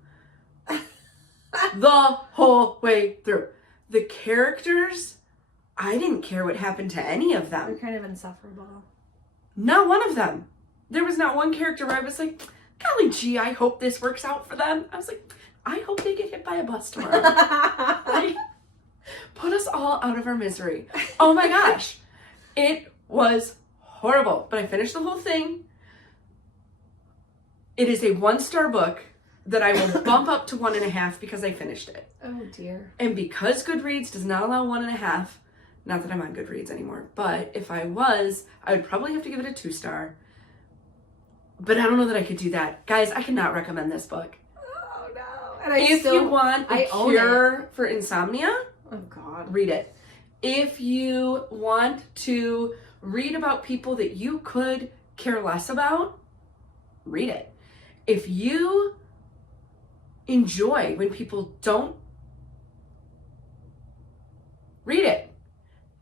The whole way through. The characters, I didn't care what happened to any of them. They're kind of insufferable. Not one of them. There was not one character where I was like, golly gee, I hope this works out for them. I was like, I hope they get hit by a bus tomorrow. Like, put us all out of our misery. Oh my gosh. It was horrible. But I finished the whole thing. It is a 1-star book that I will bump up to 1.5 because I finished it. Oh dear. And because Goodreads does not allow 1.5, not that I'm on Goodreads anymore, but if I was, I would probably have to give it a 2-star. But I don't know that I could do that. Guys, I cannot recommend this book. Oh no. And if you want a cure for insomnia, oh god, read it. If you want to read about people that you could care less about, read it. If you enjoy when people don't, read it.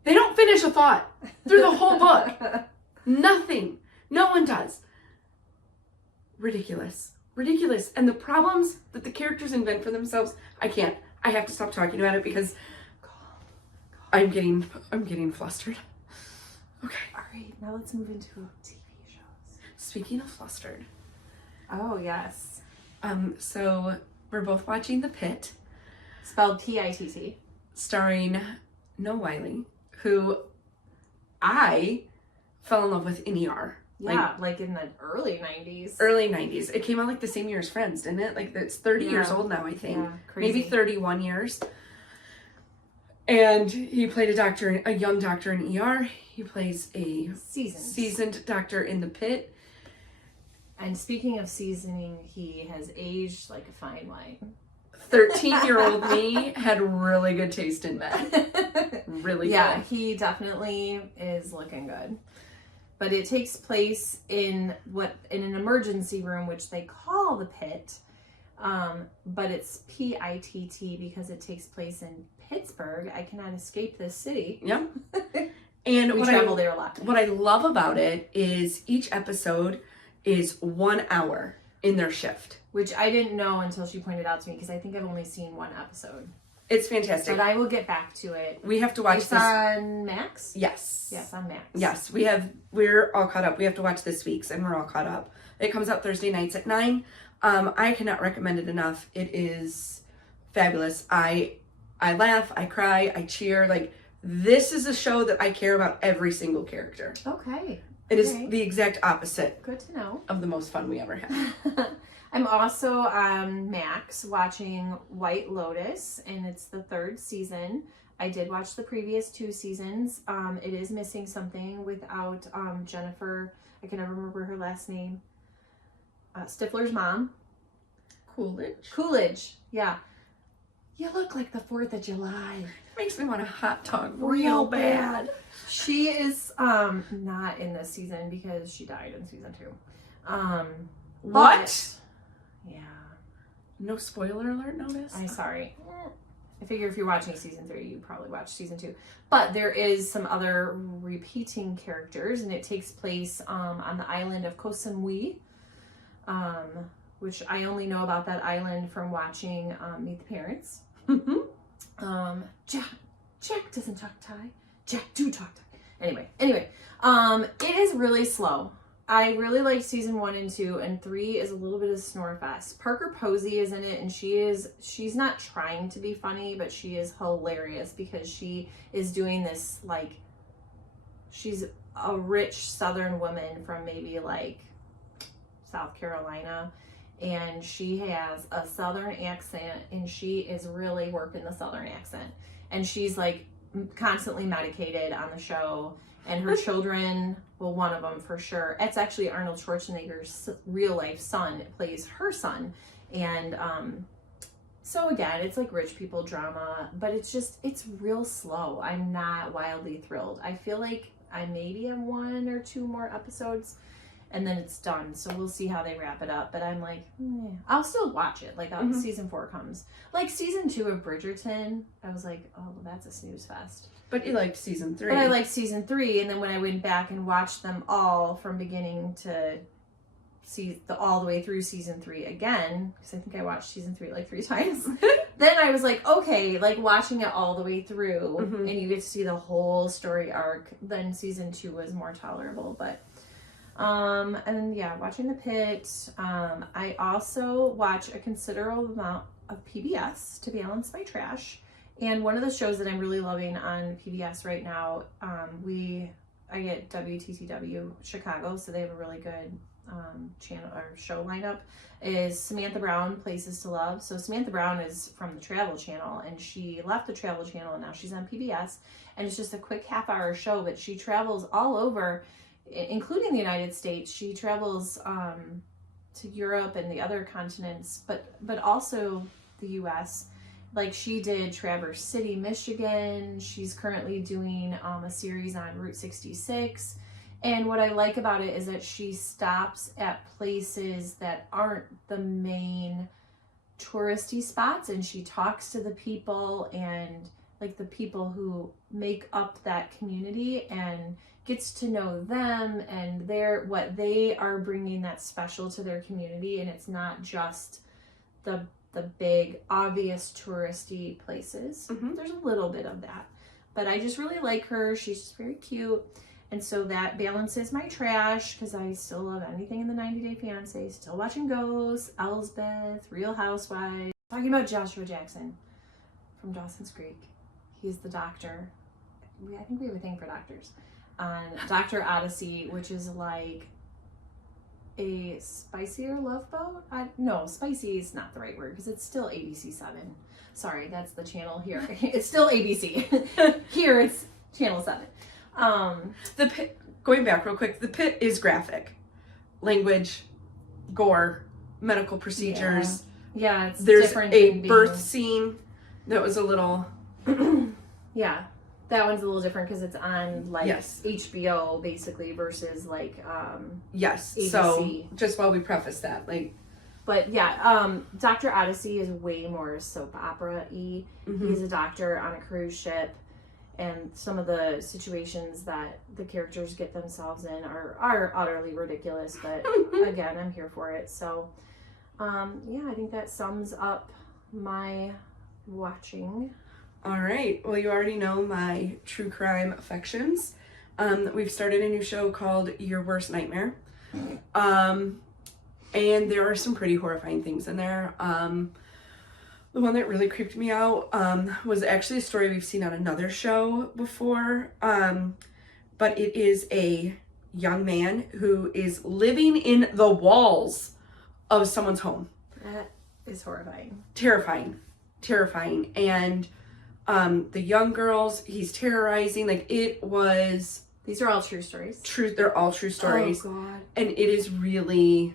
They don't finish a thought through the whole book. Nothing. No one does. Ridiculous. Ridiculous. And the problems that the characters invent for themselves, I can't. I have to stop talking about it because I'm getting flustered. Okay. All right, now let's move into TV shows. Speaking of flustered. Oh, yes. So we're both watching The Pitt. Spelled P-I-T-T. Starring Noah Wiley, who I fell in love with in ER. Yeah, like in the early 90s. Early 90s. It came out like the same year as Friends, didn't it? Like it's 30 years old now, I think. Yeah, crazy. Maybe 31 years. And he played a young doctor in ER. He plays a seasoned doctor in The Pitt. And speaking of seasoning, he has aged like a fine wine. 13-year-old me had really good taste in men. Really good. Yeah, he definitely is looking good. But it takes place in an emergency room, which they call the Pit. But it's P-I-T-T because it takes place in Pittsburgh. I cannot escape this city. Yeah. And we travel there a lot. What I love about it is each episode is 1 hour in their shift. Which I didn't know until she pointed out to me because I think I've only seen one episode. It's fantastic. But I will get back to it. We have to watch this. On Max? Yes. Yes, on Max. Yes, we're all caught up. We have to watch this week's and we're all caught up. It comes out Thursday nights at 9. I cannot recommend it enough. It is fabulous. I laugh, I cry, I cheer. Like, this is a show that I care about every single character. Okay. It is the exact opposite. Good to know. Of the most fun we ever had. I'm also on Max watching White Lotus, and it's the 3rd season. I did watch the previous 2 seasons. It is missing something without Jennifer. I can never remember her last name. Stifler's mom. Coolidge. Yeah. You look like the 4th of July. Makes me want a hot dog real bad. She is not in this season because she died in season 2. What? Yeah. No spoiler alert notice? I'm sorry. I figure if you're watching season 3, you probably watched season 2. But there is some other repeating characters, and it takes place on the island of Koh Samui, which I only know about that island from watching Meet the Parents. Jack doesn't talk Thai. Jack do talk Thai. Anyway, it is really slow. I really like season 1 and 2, and 3 is a little bit of snore fest. Parker Posey is in it, and she's not trying to be funny, but she is hilarious because she is doing this, like, she's a rich Southern woman from maybe like South Carolina, and she has a Southern accent, and she is really working the Southern accent, and she's like constantly medicated on the show. And her children, well, one of them for sure. It's actually Arnold Schwarzenegger's real life son. It plays her son. And so again, it's like rich people drama, but it's real slow. I'm not wildly thrilled. I feel like I maybe have 1 or 2 more episodes and then it's done. So we'll see how they wrap it up. But I'm like, I'll still watch it. Like season 4 comes. Like season 2 of Bridgerton, I was like, oh, well, that's a snooze fest. But you liked season 3. But I liked season 3, and then when I went back and watched them all from beginning to all the way through season 3 again, because I think I watched season 3 like 3 times, then I was like, okay, like watching it all the way through, and you get to see the whole story arc, then season 2 was more tolerable. But and yeah, watching The Pit. I also watch a considerable amount of PBS to balance my trash. And one of the shows that I'm really loving on PBS right now, I get WTTW Chicago, so they have a really good channel or show lineup, is Samantha Brown, Places to Love. So Samantha Brown is from the Travel Channel, and she left the Travel Channel, and now she's on PBS, and it's just a quick half-hour show, but she travels all over, including the United States. She travels to Europe and the other continents, but also the U.S., like she did Traverse City, Michigan. She's currently doing a series on Route 66. And what I like about it is that she stops at places that aren't the main touristy spots, and she talks to the people, and like the people who make up that community and gets to know them and what they are bringing that's special to their community, and it's not just the big obvious touristy places. There's a little bit of that, but I just really like her. She's just very cute, and so that balances my trash because I still love anything in the 90 Day Fiancé. Still watching Ghosts, Elsbeth, Real Housewives. Talking about Joshua Jackson from Dawson's Creek. He's the doctor. I think we have a thing for doctors. On Dr. Odyssey, which is like a spicier love boat. No, spicy is not the right word because it's still ABC7. Sorry, that's the channel here. It's still ABC. Here it's channel 7. The Pit, going back real quick, The Pit is graphic. Language, gore, medical procedures. Yeah, it's there's different a than birth scene that was a little yeah, that one's a little different because it's on like yes. HBO basically versus like yes ABC. So just while we preface that, like, but yeah, Dr. Odyssey is way more soap opera-y. He's a doctor on a cruise ship, and some of the situations that the characters get themselves in are utterly ridiculous, but again, I'm here for it. So yeah, I think that sums up my watching. All right. Well, you already know my true crime affections. We've started a new show called Your Worst Nightmare. And there are some pretty horrifying things in there. The one that really creeped me out was actually a story we've seen on another show before. But it is a young man who is living in the walls of someone's home. That is horrifying. Terrifying. And the young girls he's terrorizing, like, it was... These are all true stories. They're all true stories. Oh, God. And it is really...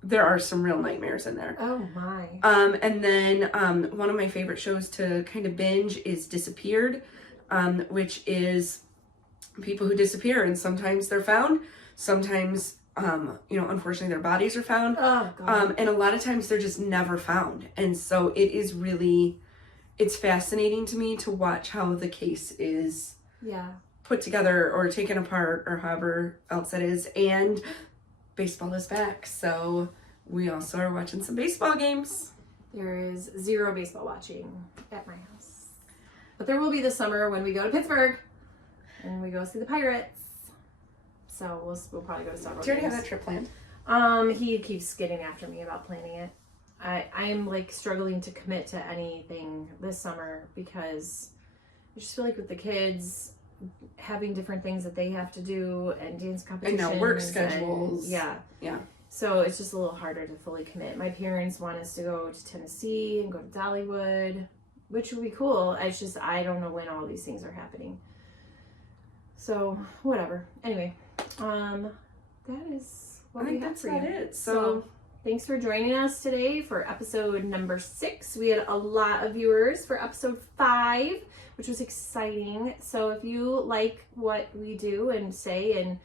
There are some real nightmares in there. Oh, my. And then one of my favorite shows to kind of binge is Disappeared, which is people who disappear, and sometimes they're found, sometimes... unfortunately their bodies are found. Oh, God. And a lot of times they're just never found. And so it is really, it's fascinating to me to watch how the case is put together or taken apart or however else it is. And baseball is back. So we also are watching some baseball games. There is zero baseball watching at my house. But there will be this summer when we go to Pittsburgh and we go see the Pirates. So we'll probably go to several. Do you already games. have that trip planned? He keeps getting after me about planning it. I'm like struggling to commit to anything this summer because I just feel like with the kids having different things that they have to do and dance competitions. I know, work schedules. Yeah. So it's just a little harder to fully commit. My parents want us to go to Tennessee and go to Dollywood, which would be cool. It's just I don't know when all these things are happening. So whatever. Anyway, that is what we have for you. It. So thanks for joining us today for episode number 6. We had a lot of viewers for episode 5, which was exciting. So if you like what we do and say and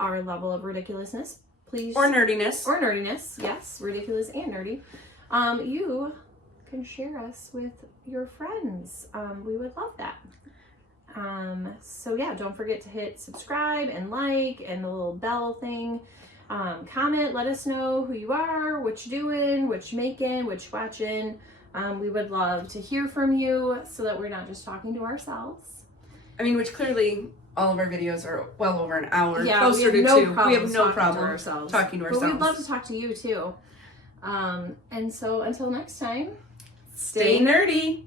our level of ridiculousness, please or nerdiness, yes, ridiculous and nerdy, you can share us with your friends. We would love that. So yeah, don't forget to hit subscribe and like and the little bell thing. Comment, let us know who you are, what you're doing, what you're making, what you're watching. We would love to hear from you so that we're not just talking to ourselves. I mean, which clearly all of our videos are well over an hour, yeah, closer we to have 2. No we have no talking problem to ourselves. talking to ourselves. But we'd love to talk to you too. And so until next time, stay nerdy.